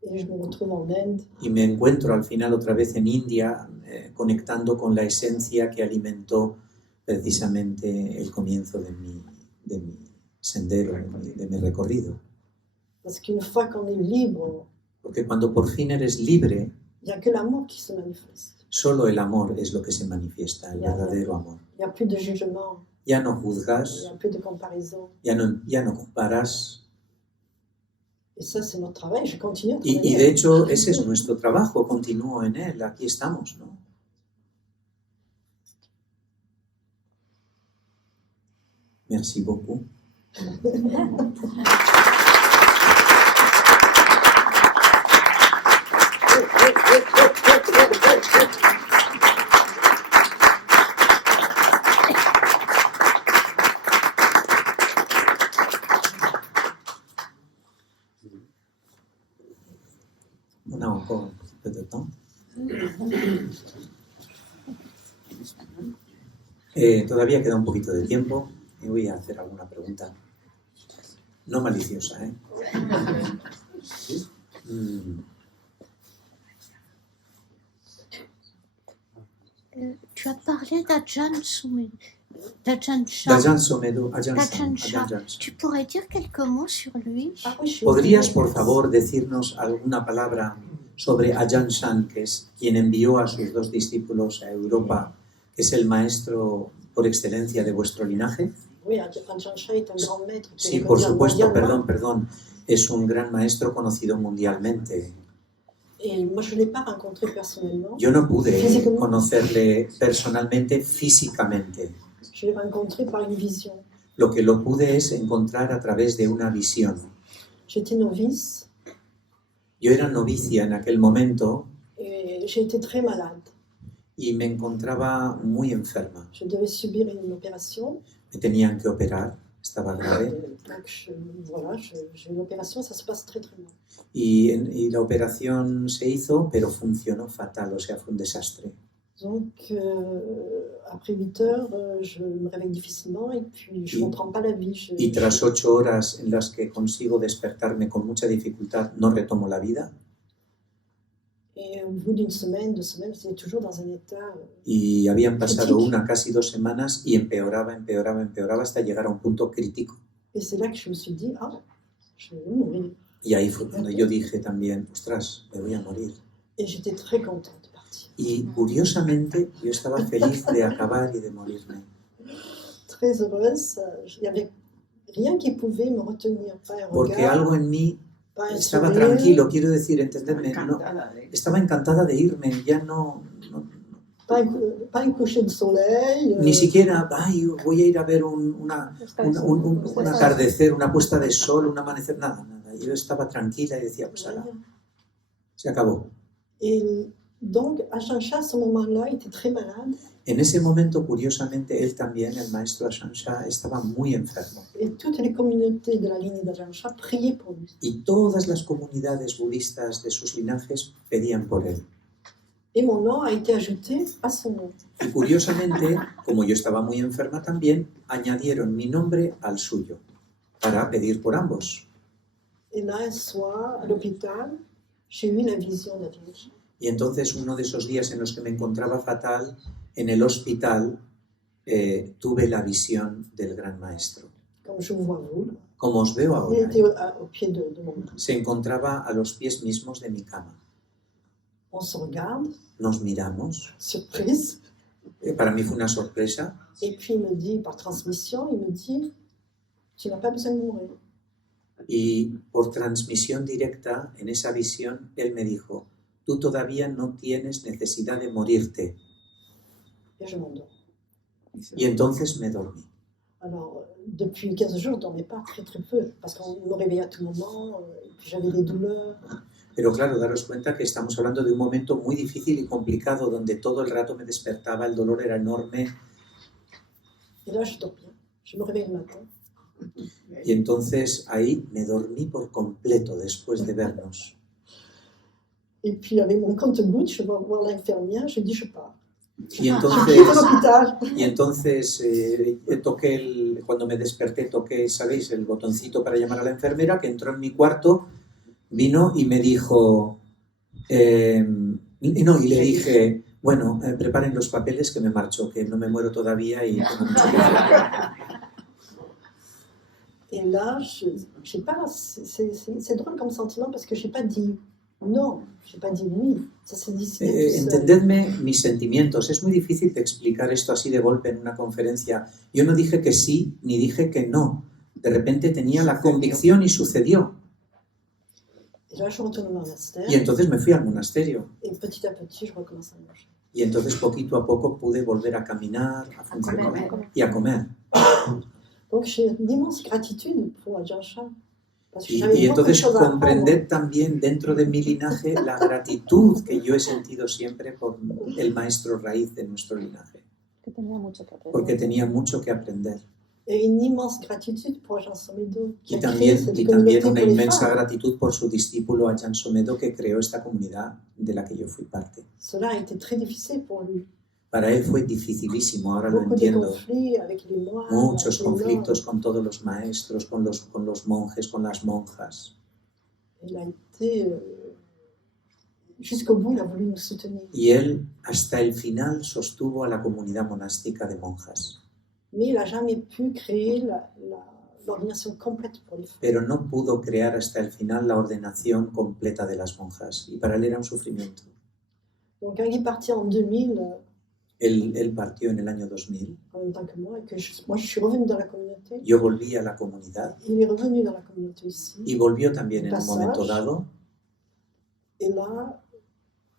Et je me retrouve en Inde. Y me encuentro al final otra vez en India, conectando con la esencia que alimentó precisamente el comienzo de mi sendero, de mi recorrido. Parce qu'une fois qu'on est libre, Porque cuando por fin eres libre, il n'y a que l'amour qui se manifeste. solo el amor es lo que se manifiesta, el verdadero amor. Il n'y a plus de jugement, Ya no il n'y juzgas, a plus de comparaison. ya no comparas. Et ça, c'est notre travail. Je continue à Y travailler. de hecho, ese es nuestro trabajo, continúo en él, aquí estamos, ¿no? Merci beaucoup. On a encore un petit peu de temps. Todavía queda un poquito de tiempo y voy a hacer alguna pregunta. No maliciosa, ¿eh? Tu as parlé d'Ajahn Sumedho. Dajan Somedo, Ajahn Ajahn Chah. Chah. Tu pourrais dire quelques mots sur lui? Ah oui, je suis ¿Podrías, au por Tibet. favor, decirnos alguna palabra sobre Ajahn Chah, que es quien envió a sus dos discípulos a Europa, que es el maestro por excelencia de vuestro linaje? Oui, Ajahn Chah est un grand maître. qui est Sí, por reconnu supuesto, mondialement. perdón. Es un gran maestro conocido mundialmente. Et moi, je ne l'ai pas rencontré personnellement. Yo no pude Físicamente. conocerle personalmente, físicamente. Je l'ai rencontré par une vision. Lo que lo pude es encontrar a través de una visión. J'étais novice Yo era novicia en aquel momento et j'ai été très malade. y me encontraba muy enferma. Je devais subir une opération. Me tenían que operar, estaba grave. Donc, voilà, j'ai eu l'opération, ça se passe très très mal. Y la operación se hizo, pero funcionó fatal, o sea, fue un desastre. Donc, après 8 heures, je me réveille difficilement et puis je ne comprends pas la vie. Y tras 8 horas en las que consigo despertarme con mucha dificultad, no retomo la vida. Et au bout d'une semaine, 2 semaines, j'étais toujours dans un état. Y habían pasado Crítico. casi 2 semanas y empeoraba hasta llegar a un punto crítico. Et c'est là que je me suis dit, ah, je vais mourir. Y ahí fue cuando yo dije también, ostras, me voy a morir. Et j'étais très contente de partir. Y curiosamente yo estaba feliz de acabar y de morirme. Très heureuse, il n'y avait rien qui pouvait me retenir, pas un Porque regard, algo en mí pas un estaba sourire, tranquilo, quiero decir, entenderme, no, estaba encantada de irme, ya no pas un coucher de soleil. ni siquiera, ay, voy a ir a ver un atardecer, una puesta de sol, un amanecer, nada. yo estaba tranquila y decía, pues ala, se acabó. Et donc, Ajahn Chah, à ce moment-là, était très malade. En ese momento, curiosamente, él también, el maestro Ajahn Chah, estaba muy enfermo. Et toutes les communautés de la lignée d'Ajahn Chah priaient pour lui. Y todas las comunidades budistas de sus linajes pedían por él. Et mon nom a été ajouté à son nom. Y curiosamente, como yo estaba muy enferma también, añadieron mi nombre al suyo para pedir por ambos. Et là, un soir, à l'hôpital, j'ai eu la vision d'Ajahn Chah. Y entonces, uno de esos días en los que me encontraba fatal, en el hospital, tuve la visión del gran maestro. Comme je vous vois vous. Como os veo Il ahora, était au pied de mon lit. se encontraba a los pies mismos de mi cama. On se regarde, Nos miramos. surprise. Para mí fue una sorpresa. Et puis il me dit, par transmission, il me dit, tu n'as pas besoin de mourir. Y por transmisión directa, en esa visión, él me dijo, tú todavía no tienes necesidad de morirte. Et je m'endors. Y entonces me dormí. Alors, depuis 15 jours, je ne dormais pas très très peu, parce qu'on me réveillait à tout moment, et puis j'avais des douleurs. Pero claro, daros cuenta que estamos hablando de un momento muy difícil y complicado, donde todo el rato me despertaba, el dolor era enorme. Et là, je dors bien. Je me réveille le matin. Y entonces ahí me dormí por completo después de vernos. Et puis, avec mon compte-gouttes, je vais voir l'infirmière, je dis, je pars. Y Je quitte entonces, l'hôpital. cuando me desperté, toqué, ¿sabéis?, el botoncito para llamar a la enfermera, que entró en mi cuarto, vino y me dijo, y le dije, bueno, preparen los papeles que me marcho, que no me muero todavía y tengo mucho que hacer. Et là, j'ai pas, c'est drôle comme sentiment, parce que je n'ai pas dit non, je n'ai pas dit oui. Ça s'est décidé tout seul. Entendedme mis sentimientos. Es muy difícil de explicar esto así de golpe en una conferencia. Yo no dije que sí, ni dije que no. De repente tenía la convicción y sucedió. Et là, je retourne au monastère, Y entonces me fui al monasterio. et petit à petit, je recommence à manger. Y entonces poquito a poco pude volver a caminar, a funcionar y a comer. Donc, j'ai une immense gratitude pour Ajahn Chah. Parce que Y j'avais beaucoup de entonces choses à apprendre. comprender también dentro de mi linaje la gratitud que yo he sentido siempre por el maestro raíz de nuestro linaje. Que tenía mucho que aprender. Porque tenía mucho que aprender. Et une immense gratitude pour Ajahn Sommedo, qui Y a créé también cette communauté pour una les inmensa femmes. gratitud por su discípulo Ajahn Sommedo, que creó esta comunidad de la que yo fui parte. Cela a été très difficile pour lui. Para él fue dificilísimo, ahora lo Beaucoup de entiendo. conflits avec les moines. Muchos avec les conflictos nonnes. con todos los maestros, con los monjes, con las monjas. Il a été jusqu'au bout, il a voulu nous soutenir. Y él hasta el final sostuvo a la comunidad monástica de monjas. Mais il n'a jamais pu créer l'organisation complète pour les femmes. Pero no pudo crear hasta el final la ordenación completa de las monjas. Y para él era un sufrimiento. Donc, quand il est parti en 2000, Él partió en el año 2000. en même temps que moi, et que moi je suis revenue dans la communauté, Yo volví a la comunidad il est revenu dans la communauté aussi. y volvió también en un Passage. momento dado. Et là,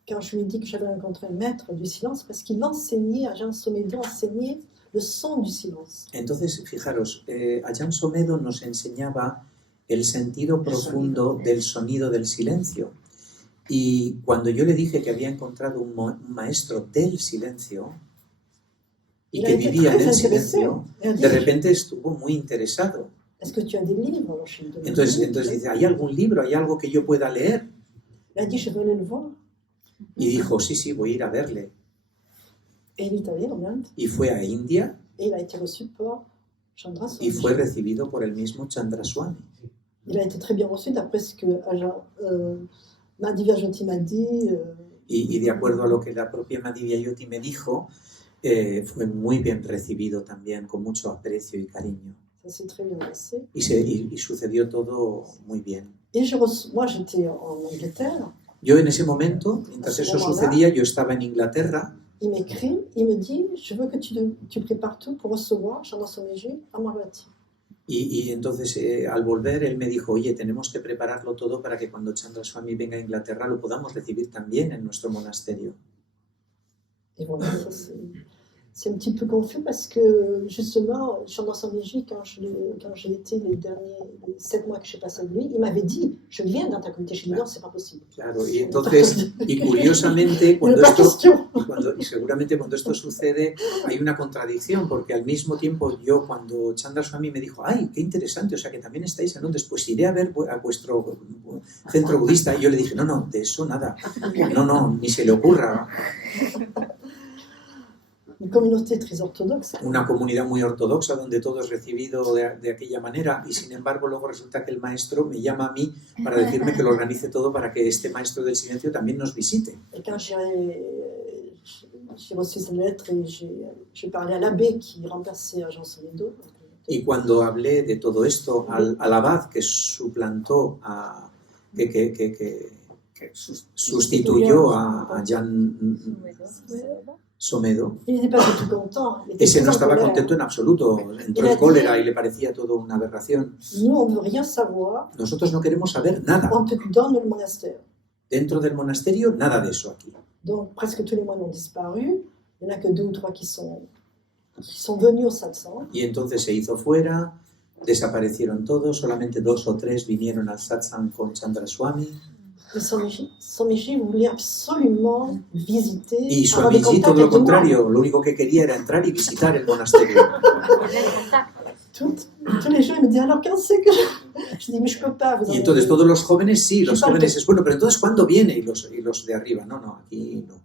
quand je lui ai dit que j'avais rencontré un maître du silence, parce qu'il enseignait, Ajahn Sommedo enseignait le son du silence. Entonces, fijaros, Ajahn Sommedo nos enseñaba el sentido profundo del sonido del silencio. Y cuando yo le dije que había encontrado un maestro del silencio y Il a que été vivía très del intéressé. silencio, Il a dit, de repente estuvo muy interesado. est-ce que tu as des livres? Alors, je lui ai donné Entonces des livres. dice, ¿hay algún libro? ¿Hay algo que yo pueda leer? Il a dit, je vais aller le voir. Y dijo, sí, voy a ir a verle. Et il est allé en Inde, Y fue a India et il a été reçu par Chandra y Swami. fue recibido por el mismo Chandraswami. Il a été très bien reçu, d'après ce que Madhya Jyoti m'a dit. Y de acuerdo a lo que la propia Madhya-yoti me dijo, fue muy bien recibido también, con mucho aprecio y cariño. Ça s'est très bien passé. Y sucedió todo muy bien. Et moi, j'étais en Angleterre. Yo en ese momento, mientras eso sucedía, yo estaba en Inglaterra. Il m'écrit, il me dit, je veux que tu prépares tout pour recevoir Chandra Swamiji à Amaravati. Y entonces, al volver, él me dijo, oye, tenemos que prepararlo todo para que cuando Chandraswami venga a Inglaterra lo podamos recibir también en nuestro monasterio. Et voilà, ça c'est... c'est un petit peu confus parce que justement, Chandra Swamiji, quand j'ai été les 7 mois que j'ai passé avec lui, il m'avait dit, je viens dans ta communauté. Je lui ai dit, non, c'est pas possible. Claro, y entonces, y curiosamente, y seguramente cuando esto sucede, hay una contradicción, porque al mismo tiempo yo, cuando Chandra Swami me dijo, ay, qué interesante, o sea que también estáis en Londres, pues iré a ver a vuestro centro budista, y yo le dije, no, de eso nada, no, ni se le ocurra. Une communauté très orthodoxe. Una comunidad muy ortodoxa donde todo es recibido de aquella manera, y sin embargo luego resulta que el maestro me llama a mí para decirme que lo organice todo para que este maestro del silencio también nos visite. Et quand j'ai reçu cette lettre et j'ai parlé à l'abbé qui remplaçait Jean Soledo. Y cuando hablé de todo esto al abad que suplantó que sustituyó a Jan Somedo, ese no estaba contento en absoluto, entró en cólera y le parecía todo una aberración. Nosotros no queremos saber nada. Dentro del monasterio, nada de eso aquí. Donc presque tous les moines ont disparu. Il n'y en a que 2 ou 3 qui sont venus au satsang. Y entonces se hizo fuera, desaparecieron todos, solamente 2 o 3 vinieron al satsang con Chandra Swami. Y Swamiji voulait absolument visiter. Y Swamiji, todo lo contrario, lo único que quería era entrar y visitar el monasterio. Tous les jeunes me disaient, alors quand c'est que je dis, mais je peux pas. Y entonces todos los jóvenes, sí, los jóvenes es bueno, pero entonces ¿cuándo viene? Y los de arriba, no, aquí no.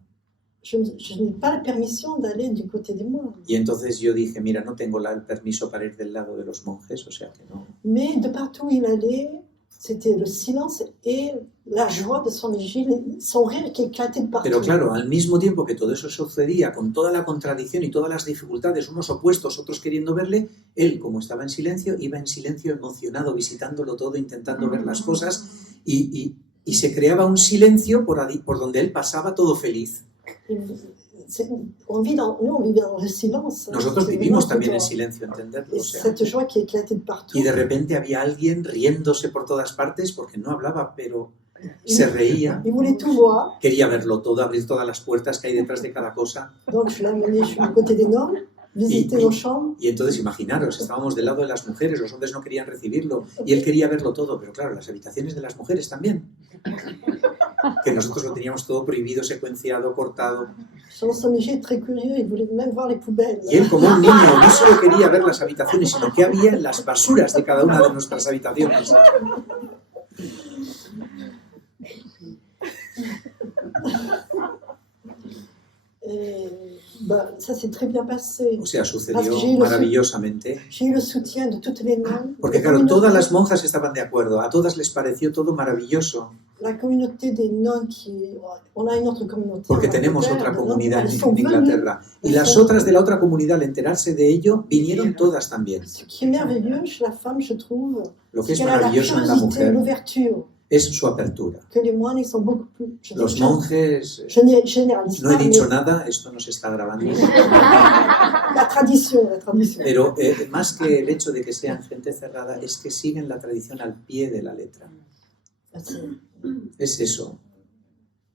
Je n'ai pas la permission d'aller du côté des moines. Y entonces yo dije, mira, no tengo el permiso para ir del lado de los monjes, o sea que no. Mais de partout où il allait, c'était le silence et la joie de Swamiji, son rire qui éclatait de partout. Pero claro, al mismo tiempo que todo eso sucedía, con toda la contradicción y todas las dificultades, unos opuestos, otros queriendo verle, él, como estaba en silencio, iba en silencio emocionado, visitándolo todo, intentando ver las cosas, y se creaba un silencio por donde él pasaba todo feliz. On vivait dans le silence. Nosotros vivimos también en silencio, entenderlo. O sea, cette joie qui éclatait de partout. Y de repente había alguien riéndose por todas partes, porque no hablaba, pero se reía. Il voulait tout voir. Quería verlo todo, abrir todas las puertas que hay detrás de cada cosa. Donc je l'ai amené du côté des hommes, visiter nos chambres. Y entonces imaginaros, estábamos del lado de las mujeres, los hombres no querían recibirlo y él quería verlo todo, pero claro, las habitaciones de las mujeres también. Que nosotros lo teníamos todo prohibido, secuenciado, cortado. Swamiji est très curieux, il voulait même voir les poubelles. Y él, como un niño, no solo quería ver las habitaciones, sino que había en las basuras de cada una de nuestras habitaciones. Ça s'est très bien passé. O sea, sucedió maravillosamente. J'ai eu le soutien de toutes les nonnes. Porque claro, todas las monjas estaban de acuerdo, a todas les pareció todo maravilloso. La communauté des nonnes on a une autre communauté. Porque tenemos otra comunidad en Inglaterra. Y las otras de la otra comunidad, al enterarse de ello, vinieron todas también. Ce qui est merveilleux chez la femme, je trouve, lo que es maravilloso en la mujer es su apertura. Que les moines sont beaucoup plus. Los monjes, no he dicho nada, esto no se está grabando. La tradición. Pero más que el hecho de que sean gente cerrada, es que siguen la tradición al pie de la letra. Es eso.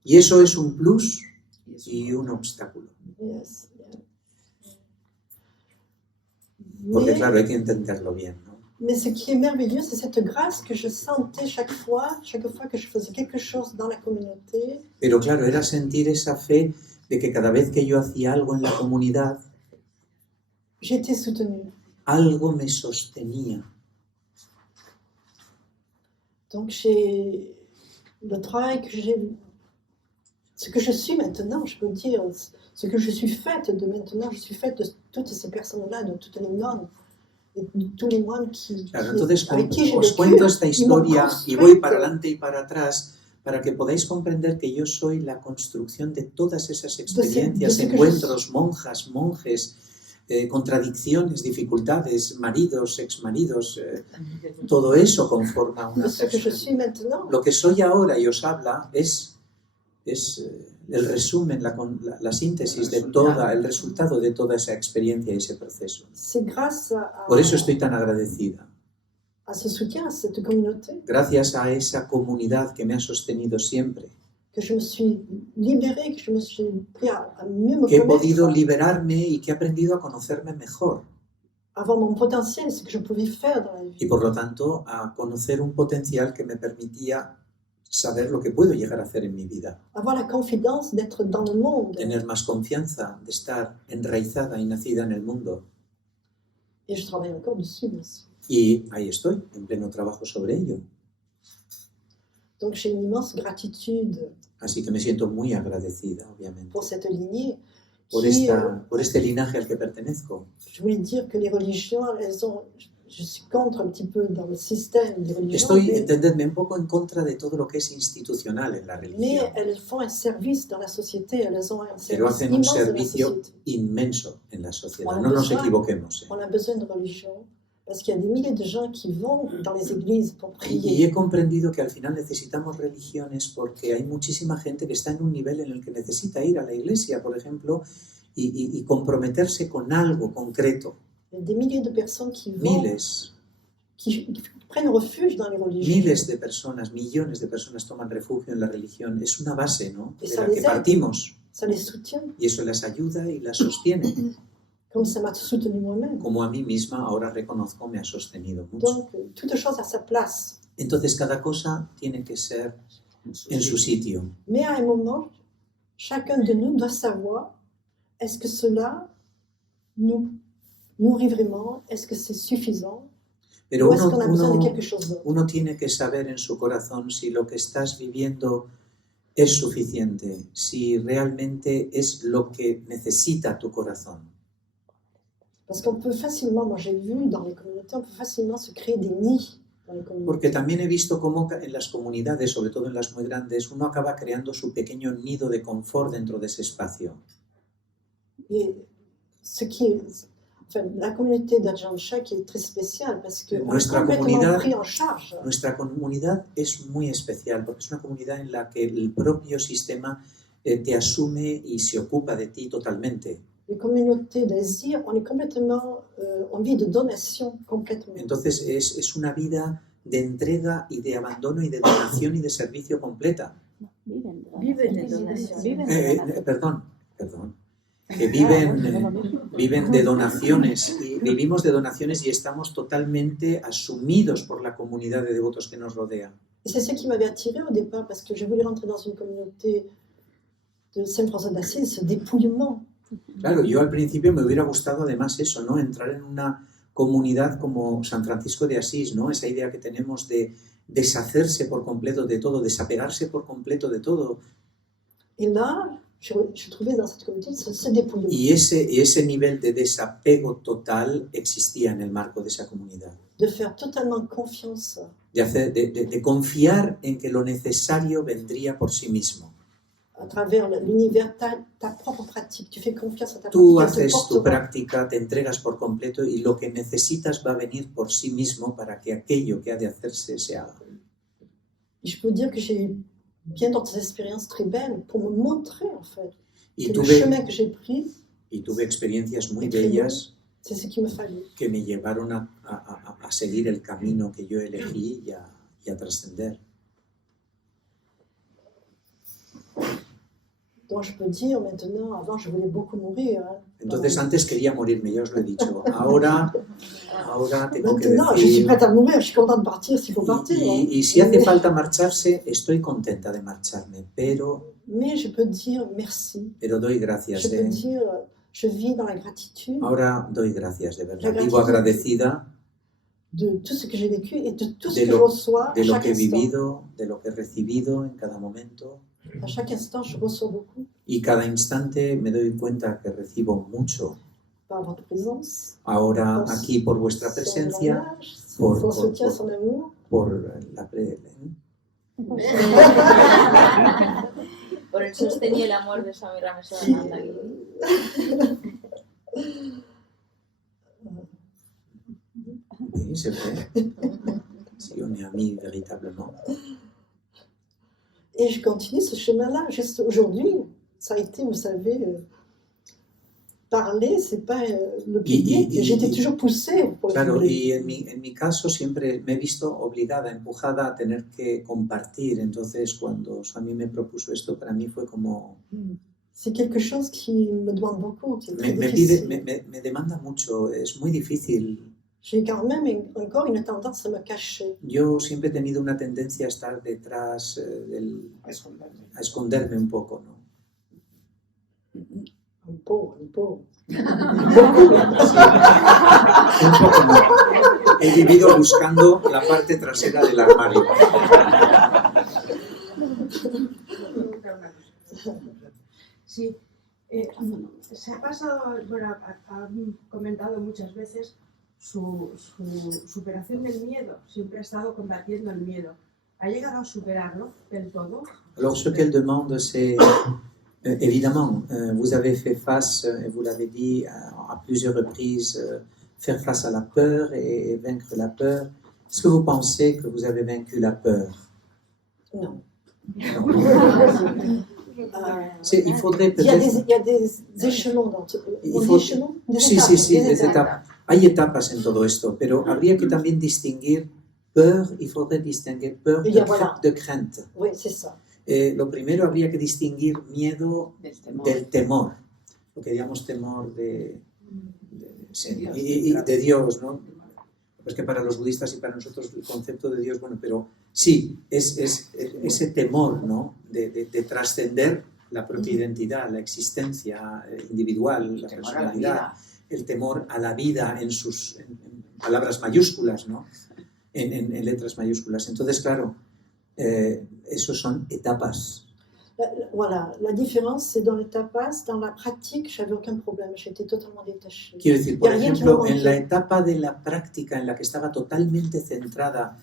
Y eso es un plus y un obstáculo. Porque claro, hay que entenderlo bien, ¿no? Mais ce qui est merveilleux, c'est cette grâce que je sentais chaque fois que je faisais quelque chose dans la communauté. Pero claro, era sentir esa fe de que cada vez que yo hacía algo en la comunidad, j'étais soutenue. Algo me sostenía. Donc le travail que j'ai, ce que je suis maintenant, je peux dire, ce que je suis faite de maintenant, je suis faite de toutes ces personnes-là, de toutes les nonnes. Claro, entonces os cuento esta historia y voy para adelante y para atrás para que podáis comprender que yo soy la construcción de todas esas experiencias, encuentros, monjas, monjes, contradicciones, dificultades, maridos, exmaridos, todo eso conforma una persona. Lo que soy ahora y os habla es el resumen, la síntesis de toda, el resultado de toda esa experiencia y ese proceso. Por eso estoy tan agradecida. Gracias a esa comunidad que me ha sostenido siempre. que je me suis libérée, que je me suis pris à mieux me que he podido connaître, liberarme y que he aprendido a conocerme mejor. à voir mon potentiel, ce que je pouvais faire dans la vie. Y por lo tanto a conocer un potencial que me permitía saber lo que puedo llegar a hacer en mi vida. Avoir la confidence d'être dans le monde. Tener más confianza, de estar enraizada y nacida en el mundo. Et je travaille encore dessus, bien sûr. Y ahí estoy, en pleno trabajo sobre ello. Donc j'ai une immense gratitude Así que me siento muy agradecida, obviamente, pour cette lignée. por este linaje al que pertenezco. Je voulais dire que les religions, je suis contre un petit peu dans le système des religions, Estoy, entendedme, un poco en contra de todo lo que es institucional en la mais religión, elles font un service dans la société, elles ont un pero service hacen un immense dans la servicio société. inmenso en la sociedad. Bueno, No nos pues, equivoquemos. On a besoin de religion parce qu'il y a des milliers de gens qui vont dans les églises pour Y prier. he comprendido que al final necesitamos religiones porque hay muchísima gente que está en un nivel en el que necesita ir a la iglesia, por ejemplo, y comprometerse con algo concreto. Il y a des milliers de personnes qui vont, Miles qui prennent refuge dans les religions. Miles de personas, millones de personas toman refugio en la religión. Es una base, ¿no?, de Esa la que les aide. partimos. Ça les soutient, Y eso las ayuda y las sostiene. comme ça m'a soutenu moi-même. Como a mí misma ahora reconozco me ha sostenido mucho. Donc, toute chose a sa place. Entonces cada cosa tiene que ser en su sitio. Mais à un moment, chacun de nous doit savoir, est-ce que cela nous nourrit vraiment? Est-ce que c'est suffisant? Pero Ou est-ce qu'on a besoin de uno, quelque chose d'autre? uno tiene que saber en su corazón si lo que estás viviendo es suficiente, si realmente es lo que necesita tu corazón. Parce qu'on peut facilement, moi j'ai vu dans les communautés, on peut facilement se créer des nids dans les communautés. Porque también he visto cómo en las comunidades, sobre todo en las muy grandes, uno acaba creando su pequeño nido de confort dentro de ese espacio. Et ce qui est, enfin, la communauté d'Ajahn Chah qui est très spéciale parce qu'on est Nuestra complètement comunidad- pris en charge. Nuestra comunidad es muy especial porque es una comunidad en la que el propio sistema te asume y se ocupa de ti totalmente. Les communautés d'Asie, on est complètement, on vit de donation complètement. Entonces es una vida de entrega y de abandono y de donación y de servicio completa. Viven de donación. Perdón. Que viven de donaciones y vivimos de donaciones y estamos totalmente asumidos por la comunidad de devotos que nos rodea. Et c'est ce qui m'avait attiré au départ parce que j'ai voulu rentrer dans une communauté de Saint-François d'Assise, ce dépouillement. Claro, yo al principio me hubiera gustado además eso, ¿no?, entrar en una comunidad como San Francisco de Asís, ¿no?, esa idea que tenemos de deshacerse por completo de todo, desapegarse por completo de todo. Et là, je trouvais dans cette communauté ce dépouillement. Y ese nivel de desapego total existía en el marco de esa comunidad. De faire totalement confiance De confiar en que lo necesario vendría por sí mismo. à travers l'univers, ta propre pratique. Tu fais confiance à ta Tú pratique. Elle te haces tu portera. práctica, te entregas por completo y lo que necesitas va a venir por sí mismo para que aquello que ha de hacerse se haga. Et je peux dire que j'ai eu bien d'autres expériences très belles pour me montrer en fait Y que le tuve, chemin que j'ai pris, experiencias muy y très bellas c'est ce qu'il me fallait. que me llevaron a seguir el camino que yo elegí y a trascender. Donc je peux dire maintenant, avant je voulais beaucoup mourir. Hein. Entonces antes quería morirme, ya os lo he dicho. Ahora tengo que Maintenant, je suis decir... prête à mourir, je suis contente de partir s'il faut partir. hein. Y si hace falta marcharse, estoy contenta de marcharme, pero Mais je peux dire merci. doy Je gracias. peux dire, je vis dans la gratitude Ahora doy gracias, de verdad. La Vivo gratitud. agradecida de tout ce que j'ai vécu et de tout ce De que lo- je reçois de à lo chaque que he instant. vivido, de lo que he recibido en cada momento. À chaque instant, je reçois beaucoup Y cada instante me doy cuenta que recibo mucho. par votre présence, Ahora Por aquí por vuestra son presencia, langage, por- son por- soutien, por- son amour. por la Por el sostén y el amor de Swami Ramesh Giri. Oui, c'est vrai. Si on est amis véritablement. Et je continue ce chemin-là. Juste aujourd'hui, ça a été, vous savez, parler, c'est pas le Y- y- public. y- J'étais y- toujours poussée pour le Claro, public. y en mi caso siempre me he visto obligada, empujada a tener que compartir. Entonces, cuando Swami me propuso esto, para mí fue como... C'est quelque chose qui me demande beaucoup, qui est très Me difficile. me demanda mucho, es muy difícil. J'ai quand même encore une tendance à me cacher. Yo siempre he tenido una tendencia a estar detrás, a esconderme un poco, ¿no? Un peu. Un poco no. He vivido buscando la parte trasera del armario. Sí, se ha pasado, bueno, ha comentado muchas veces su superación del miedo, siempre ha estado combatiendo el miedo. ¿Ha llegado a superarlo del todo? Alors, ce qu'elle demande, c'est évidemment, vous avez fait face, et vous l'avez dit à plusieurs reprises, faire face à la peur et vaincre la peur. Est-ce que vous pensez que vous avez vaincu la peur? Non. Non. Il faudrait Il y a peut-être... des échelons dans tout. Il On dit faut- échelons? Des Sí, étapes, sí, sí, des des étapes. Hay etapas en todo esto, pero habría que también distinguir peur, il faudrait distinguer peur Il y a, voilà. de crainte. Oui, c'est ça. Lo primero habría que distinguir miedo del temor, lo que llamamos temor de Dios, ¿no? Pues que para los budistas y para nosotros el concepto de Dios, bueno, pero sí, es ese temor, ¿no? De trascender la propia identidad, la existencia individual, la personalidad, el temor a la vida en sus en palabras mayúsculas, ¿no? En letras mayúsculas. Entonces, claro, esos son etapas. Voilà, la différence, c'est dans les tapas, dans la pratique, j'avais aucun problème, j'étais totalement détachée. Quiero decir, por Y alguien ejemplo, que lo en la etapa de la práctica en la que estaba totalmente centrada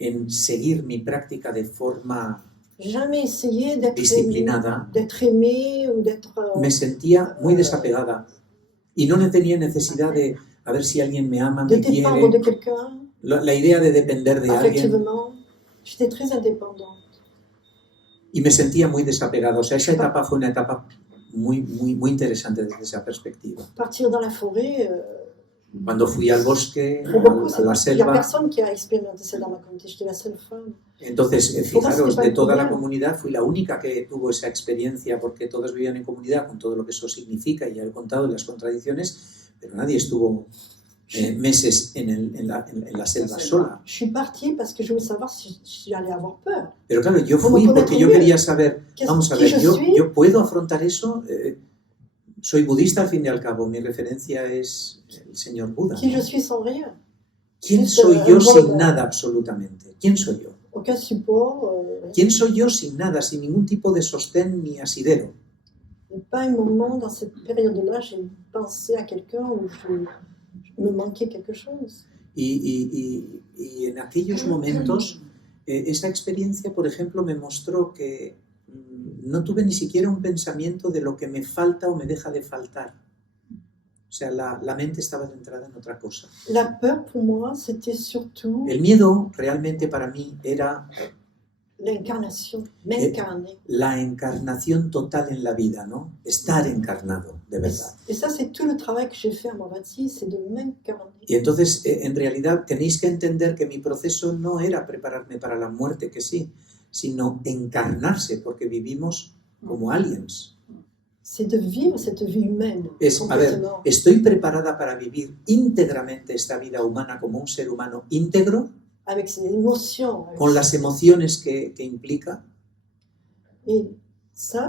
en seguir mi práctica de forma Jamais essayé disciplinada, d'être aimée ou d'être... me sentía muy desapegada y no tenía necesidad de a ver si alguien me ama, de me dépendre de quiere. quelqu'un, La idea de depender de alguien, affectivement. J'étais très indépendante. y me sentía muy desapegada. O sea, esa etapa fue una etapa muy interesante desde esa perspectiva. Partir dans la forêt, Cuando fui al bosque, pour beaucoup, a la il n'y a selva, personne qui a expérimenté ça dans ma communauté. J'étais la seule femme. entonces, Pour moi, fijaros, c'était pas de un toda la problème. comunidad fui la única que tuvo esa experiencia porque todos vivían en comunidad con todo lo que eso significa, y ya he contado las contradicciones, pero nadie estuvo meses en la selva sola. Je suis partie parce que je voulais savoir si j'allais avoir peur. Pero claro, yo ¿Cómo fui poner porque yo conmigo? quería saber, vamos a ¿Qui ver, je suis? yo puedo afrontar eso. Soy budista al fin y al cabo, mi referencia es el señor Buda. Qui je suis sans rien. ¿Quién soy yo sin nada absolutamente? ¿Quién soy yo? Aucun support. ¿Quién soy yo sin nada, sin ningún tipo de sostén ni asidero? Et pas un moment dans cette période-là, j'ai pensé à quelqu'un où me manquait quelque chose. Y en aquellos momentos, esa experiencia, por ejemplo, me mostró que no tuve ni siquiera un pensamiento de lo que me falta o me deja de faltar. O sea, la mente estaba centrada en otra cosa. La peur, pour moi, c'était surtout El miedo realmente para mí era l'incarnation, m'incarner. la encarnación total en la vida, ¿no? Estar encarnado, de verdad. Et ça, c'est tout le travail que j'ai fait à Moravati, c'est de m'incarner. Y entonces, en realidad, tenéis que entender que mi proceso no era prepararme para la muerte, que sí, sino encarnarse, porque vivimos como aliens. C'est de vivre cette vie humaine. A ver, complètement. ¿estoy preparada para vivir íntegramente esta vida humana como un ser humano íntegro, Avec ses émotions. Avec con las emociones que implica? Et ça,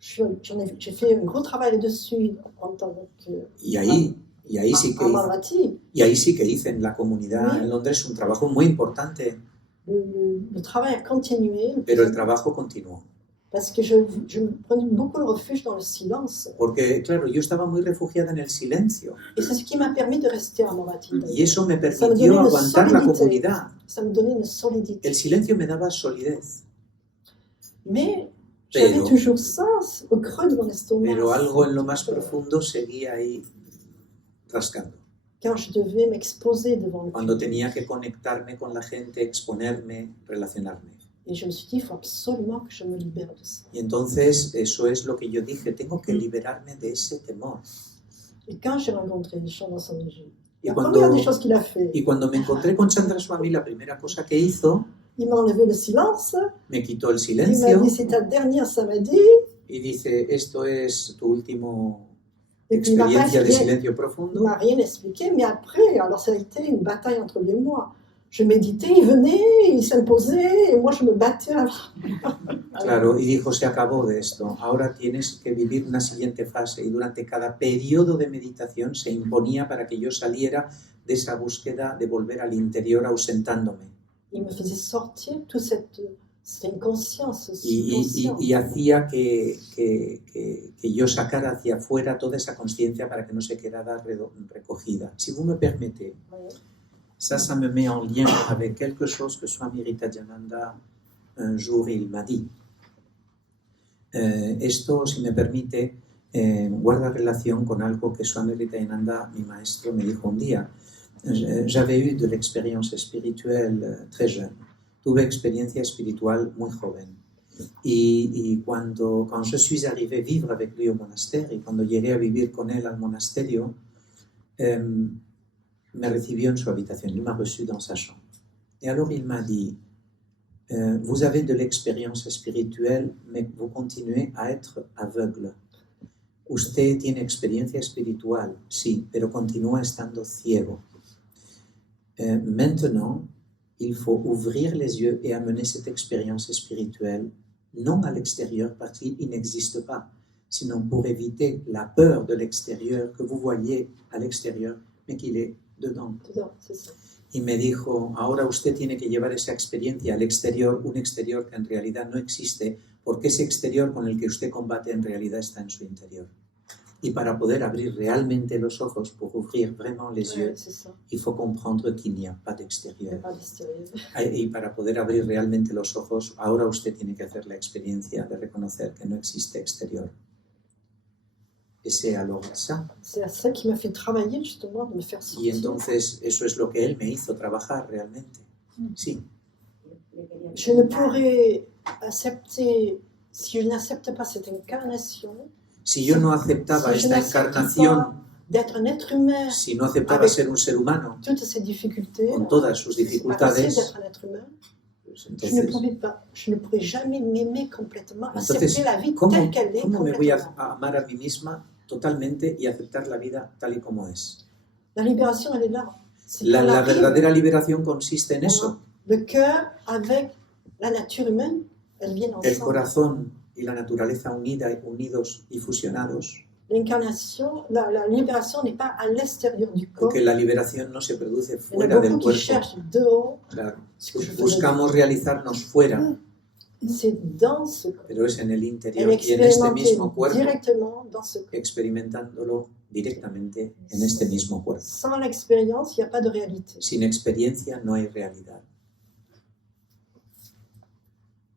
j'ai fait un gros travail là-dessus en tant que... Y ahí sí que à hice, Moravati. y ahí sí que hice en la comunidad en Londres un trabajo muy importante, Le travail a continué pero el trabajo continuó. parce que je prenais beaucoup le refuge dans le silence. Porque, claro, yo estaba muy refugiada en el silencio. Et c'est ce qui m'a permis de rester à Moravati. Y eso me Ça me donnait permitió une aguantar la solidité. comunidad. Ça me donnait une solidité. El silencio me daba solidez, Mais j'avais Pero- toujours ça au creux de mon estomac. pero algo en lo más profundo seguía ahí rascando. Quand je devais m'exposer devant le Cuando public. tenía que conectarme con la gente, exponerme, relacionarme. Et je me suis dit, il faut absolument que je me libère de ça. Y entonces eso es lo que yo dije, tengo que liberarme de ese temor. Et quand j'ai rencontré Chandra Swamiji, Y la première des cuando, choses qu'il a fait, y cuando me encontré con Chandra Swami, la primera cosa que hizo, il m'a enlevé le silence, me quitó el il m'a silencio dit, c'est ta dernière samadhi, y dice, esto es tu último et puis il m'a experiencia de rien, silencio il profundo. m'a rien expliqué, mais après, alors ça a été une bataille entre lui et moi. Je méditais, il venait, il s'imposait, et moi je me battais. Claro, y dijo, se acabó de esto, ahora tienes que vivir una siguiente fase. Y durante cada periodo de meditación se imponía para que yo saliera de esa búsqueda de volver al interior ausentándome. Il me faisait sortir toute cette inconscience. Y hacía que yo sacara hacia afuera toda esa conciencia para que no se quedara recogida. Si vous me permettez, ça me met en lien avec quelque chose que Swami Ritajananda un jour il m'a dit. Esto, si me permite, guarda relación con algo que Swami Ritajananda, mi maestro, me dijo un día. J'avais eu de l'expérience spirituelle très jeune. Tuve experiencia espiritual muy joven. Y quand je suis arrivé vivre avec lui au monastère, y cuando llegué a vivir con él al monasterio, me recibió en su habitación, il m'a reçu dans sa chambre. Et alors il m'a dit, vous avez de l'expérience spirituelle, mais vous continuez à être aveugle. Usted tiene experiencia espiritual, sí, pero continúa estando ciego. Maintenant, il faut ouvrir les yeux et amener cette expérience spirituelle, non à l'extérieur parce qu'il n'existe pas, sinon pour éviter la peur de l'extérieur que vous voyez à l'extérieur, mais qu'il est dedans. Y me dijo, ahora usted tiene que llevar esa experiencia al exterior, un exterior que en realidad no existe, porque ese exterior con el que usted combate en realidad está en su interior. Y para poder abrir realmente los ojos, pour ouvrir vraiment les yeux, il faut comprendre qu'il n'y a pas d'extérieur. Y para poder abrir realmente los ojos, ahora usted tiene que hacer la experiencia de reconocer que no existe exterior. Et c'est alors ça. C'est ça qui m'a fait travailler justement, de me faire sortir. Y entonces eso es lo que él me hizo trabajar realmente. Sí. Je ne pourrais accepter, si je n'accepte pas cette incarnation, si yo no aceptaba esta encarnación, d'être un être humain, si no aceptaba ser un ser humano, toutes ces difficultés, con todas sus dificultades, d'être un être humain, je ne pourrais jamais m'aimer complètement, accepter la vie telle qu'elle est. ¿Cómo me voy a amar a mí misma totalmente y aceptar la vida tal y como es? La libération, elle est là. La verdadera liberación consiste en eso. Le cœur avec la nature humaine, elles viennent ensemble. El corazón y la naturaleza unidos y fusionados. L'incarnation, la libération n'est pas à l'extérieur du corps. Porque la liberación no se produce fuera del cuerpo. Dehors, claro. Buscamos realizarnos fuera. C'est dans ce corps. Pero es en el interior y en este mismo cuerpo. Directement dans ce corps. Experimentándolo directamente en este mismo cuerpo. Sans l'expérience, il n'y a pas de réalité. Sin experiencia no hay realidad.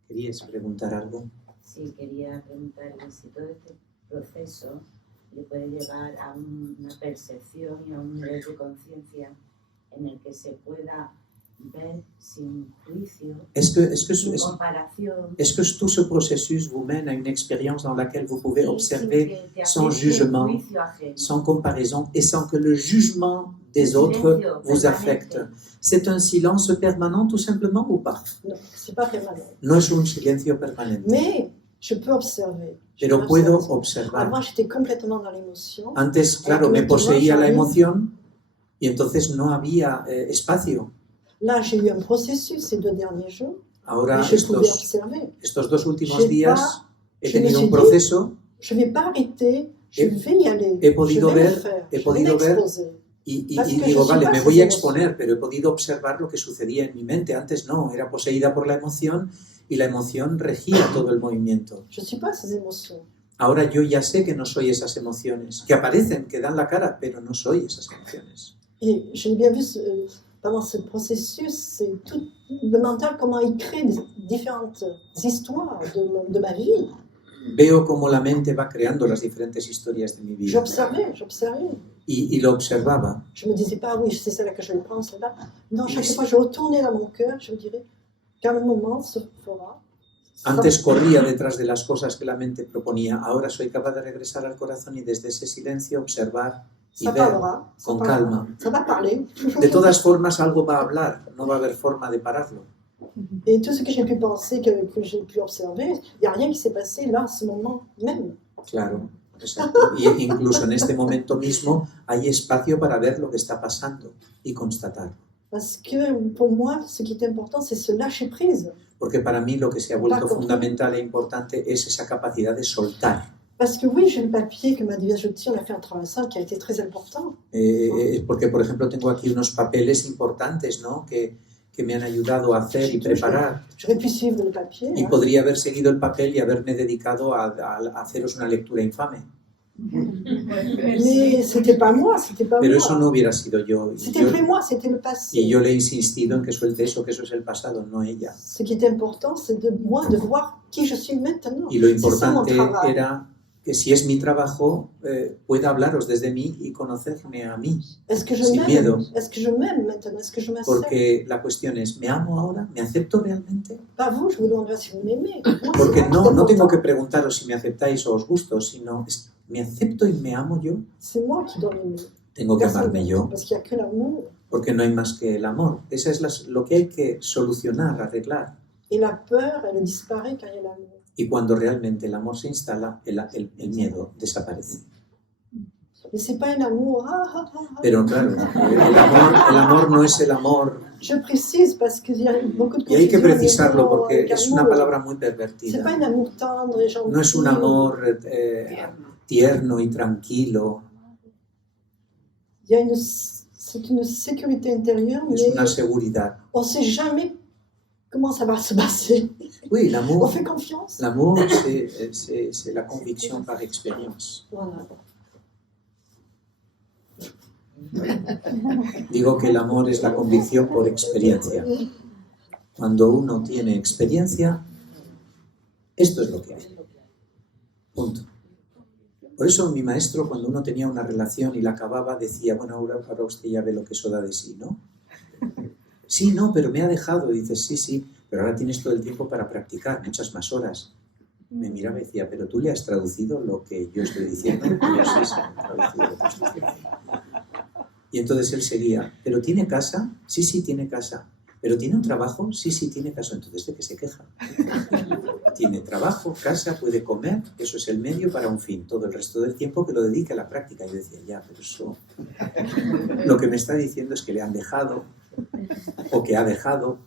¿Querías preguntar algo? Sí, quería preguntarle si todo este proceso le puede llevar a una percepción y a un nivel de conciencia en el que se pueda ver sin juicio, sin comparación. Est-ce que tout ce processus vous mène à une expérience dans laquelle vous pouvez observer sans jugement, sans comparaison et sans que le jugement des autres vous affecte? C'est un silence permanent tout simplement ou pas? Non, c'est pas permanent. No es un silencio permanente. Mais je peux observer. Pero puedo observar. Avant, j'étais complètement dans l'émotion. Antes, claro, me poseía la emoción y entonces no había espacio. Là, j'ai eu un processus ces 2 derniers jours. Ahora, estos 2 últimos días he tenido un proceso. Je vais pas arrêter, je vais y aller. He podido ver y digo, vale, me voy a exponer, pero he podido observar lo que sucedía en mi mente. Antes no, era poseída por la emoción y la emoción regía todo el movimiento. Je suis pas ces émotions. Ahora yo ya sé que no soy esas emociones, que aparecen, que dan la cara, pero no soy esas emociones. Et j'ai bien vu pendant ce processus, c'est tout le mental, comment il crée différentes histoires de ma vie. Veo cómo la mente va creando las diferentes historias de mi vida. J'observais. Y lo observaba. Je me disais pas, oui, c'est celle-là que je vais prendre, celle-là. Non, chaque fois, je retournais dans mon cœur, je me dirais, qu'à un moment se fera. Antes corría detrás de las cosas que la mente proponía, ahora soy capaz de regresar al corazón y desde ese silencio observar y Ça ver parlera, ça con parlera, calma. ça va parler. De todas formas, algo va a hablar, no va a haber forma de pararlo. Et tout ce que j'ai pu penser, que j'ai pu observer, il n'y a rien qui s'est passé là, à ce moment même. Claro, exacto. Y incluso en este momento mismo hay espacio para ver lo que está pasando y constatarlo. Parce que pour moi, ce qui est important, c'est se lâcher prise. Porque para mí lo que se ha vuelto fundamental e importante es esa capacidad de soltar. Parce que oui, j'ai le papier que m'a déjà jeté, on a fait un travail simple qui a été très important. Porque, por ejemplo, tengo aquí unos papeles importantes, ¿no? que me han ayudado a hacer y preparar. J'aurais pu suivre le papier. Y podría haber seguido el papel y haberme dedicado a haceros una lectura infame. Mais c'était pas moi, c'était pas Pero moi. eso no hubiera sido yo. C'était plus moi, c'était le passé. Y yo le he insistido en que suelte eso, que eso es el pasado, no ella. Ce qui était important, c'est de moi de voir qui je suis maintenant. Y lo C'est ça mon importante travail. era que si es mi trabajo, pueda hablaros desde mí y conocerme a mí, Est-ce que je sin miedo. m'aime? Est-ce que je m'aime maintenant? Est-ce que je m'accepte? Porque la cuestión es, ¿me amo ahora? ¿Me acepto realmente? Pas vous, je vous demande pas si vous m'aimez. Moi, Porque c'est moi no qui est tengo important. que preguntaros si me aceptáis o os gusto, sino ¿me acepto y me amo yo? C'est moi qui dois m'aimer. Tengo que Personne amarme d'autre, yo, parce qu'il n'y a que l'amour. porque no hay más que el amor. Esa es lo que hay que solucionar, arreglar. Et la peur, elle disparaît quand il y a l'amour. Y cuando realmente el amor se instala, el miedo desaparece. Mais c'est pas un amour. Pero claro, el amor no es el amor. Je précise parce qu'il y a beaucoup de Y hay que confusion. precisarlo porque avec es una amour. palabra muy C'est pas pervertida. un amour tendre et gentil. No es un amor tierno y tranquilo. Il y a c'est une sécurité intérieure, Es mais una seguridad. on ne sait jamais comment ça va se passer. Oui, On l'amour, fait confiance. c'est la conviction par expérience. Voilà. Digo que el amor es la convicción por experiencia. Cuando uno tiene experiencia, esto es lo que hay. Punto. Por eso mi maestro, cuando uno tenía una relación y la acababa, decía, bueno, ahora usted ya ve lo que eso da de sí, ¿no? Sí, no, pero me ha dejado. Y dices, sí, pero ahora tienes todo el tiempo para practicar, muchas más horas. Me miraba y decía, pero tú le has traducido lo que yo estoy diciendo. Y yo sí, traducido lo que estoy diciendo. Y entonces él seguía, ¿pero tiene casa? Sí, tiene casa. ¿Pero tiene un trabajo? Sí, tiene casa. Entonces, ¿de qué se queja? Tiene trabajo, casa, puede comer, eso es el medio para un fin. Todo el resto del tiempo que lo dedica a la práctica. Y yo decía, ya, pero eso... Lo que me está diciendo es que le han dejado, o que ha dejado.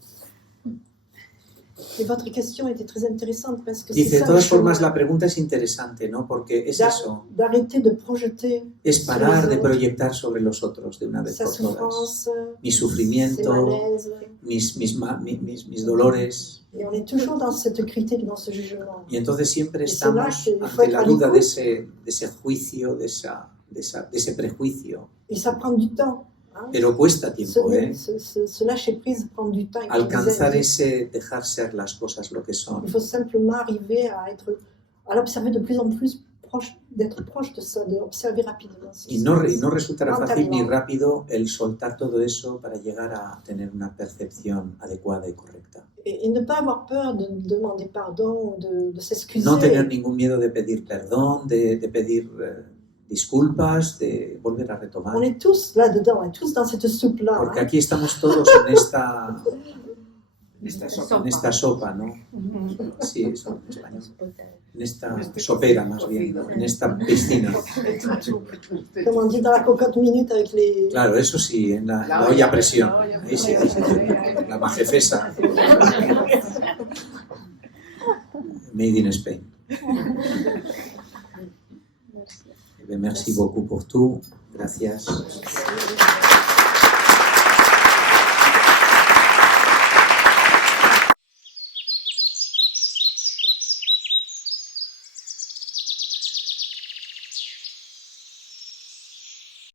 Et votre question était très intéressante parce que Dice, c'est de ça todas le formas, chemin. la pregunta es interesante, ¿no? Porque es eso, D'arrêter de projeter es parar de proyectar sobre los otros de una vez sa por todas. souffrance, Mi ses sufrimiento, malaises. mis dolores. Et on est toujours dans cette critique, dans ce jugement. Y entonces siempre Y c'est là estamos qu'il faut ante être la à duda de l'écoute. ese juicio, de ese prejuicio. Et ça prend du temps. Hein? Pero cuesta tiempo, ¿eh? Se lâcher prise prend du temps. Alcanzar ese dejar ser las cosas lo que son. Il faut simplement arriver à l'observer de plus en plus proche, d'être proche de ça, d'observer rapidement. Y no resultará fácil ni rápido el soltar todo eso para llegar a tener una percepción adecuada y correcta. Et ne pas avoir peur de demander pardon, de s'excuser. No tener ningún miedo de pedir perdón, de pedir disculpas, de volver a retomar. On est tous là-dedans, on est tous dans cette soupe-là. Porque Hein? aquí estamos todos en esta sopa, ¿no? Sí, eso en español. En esta sopera, más bien, en esta piscina. Comme on dit dans la cocotte minute avec les... Claro, eso sí, en la olla a presión. Ahí sí, la majefesa. Made in Spain. Merci beaucoup pour tout. Gracias.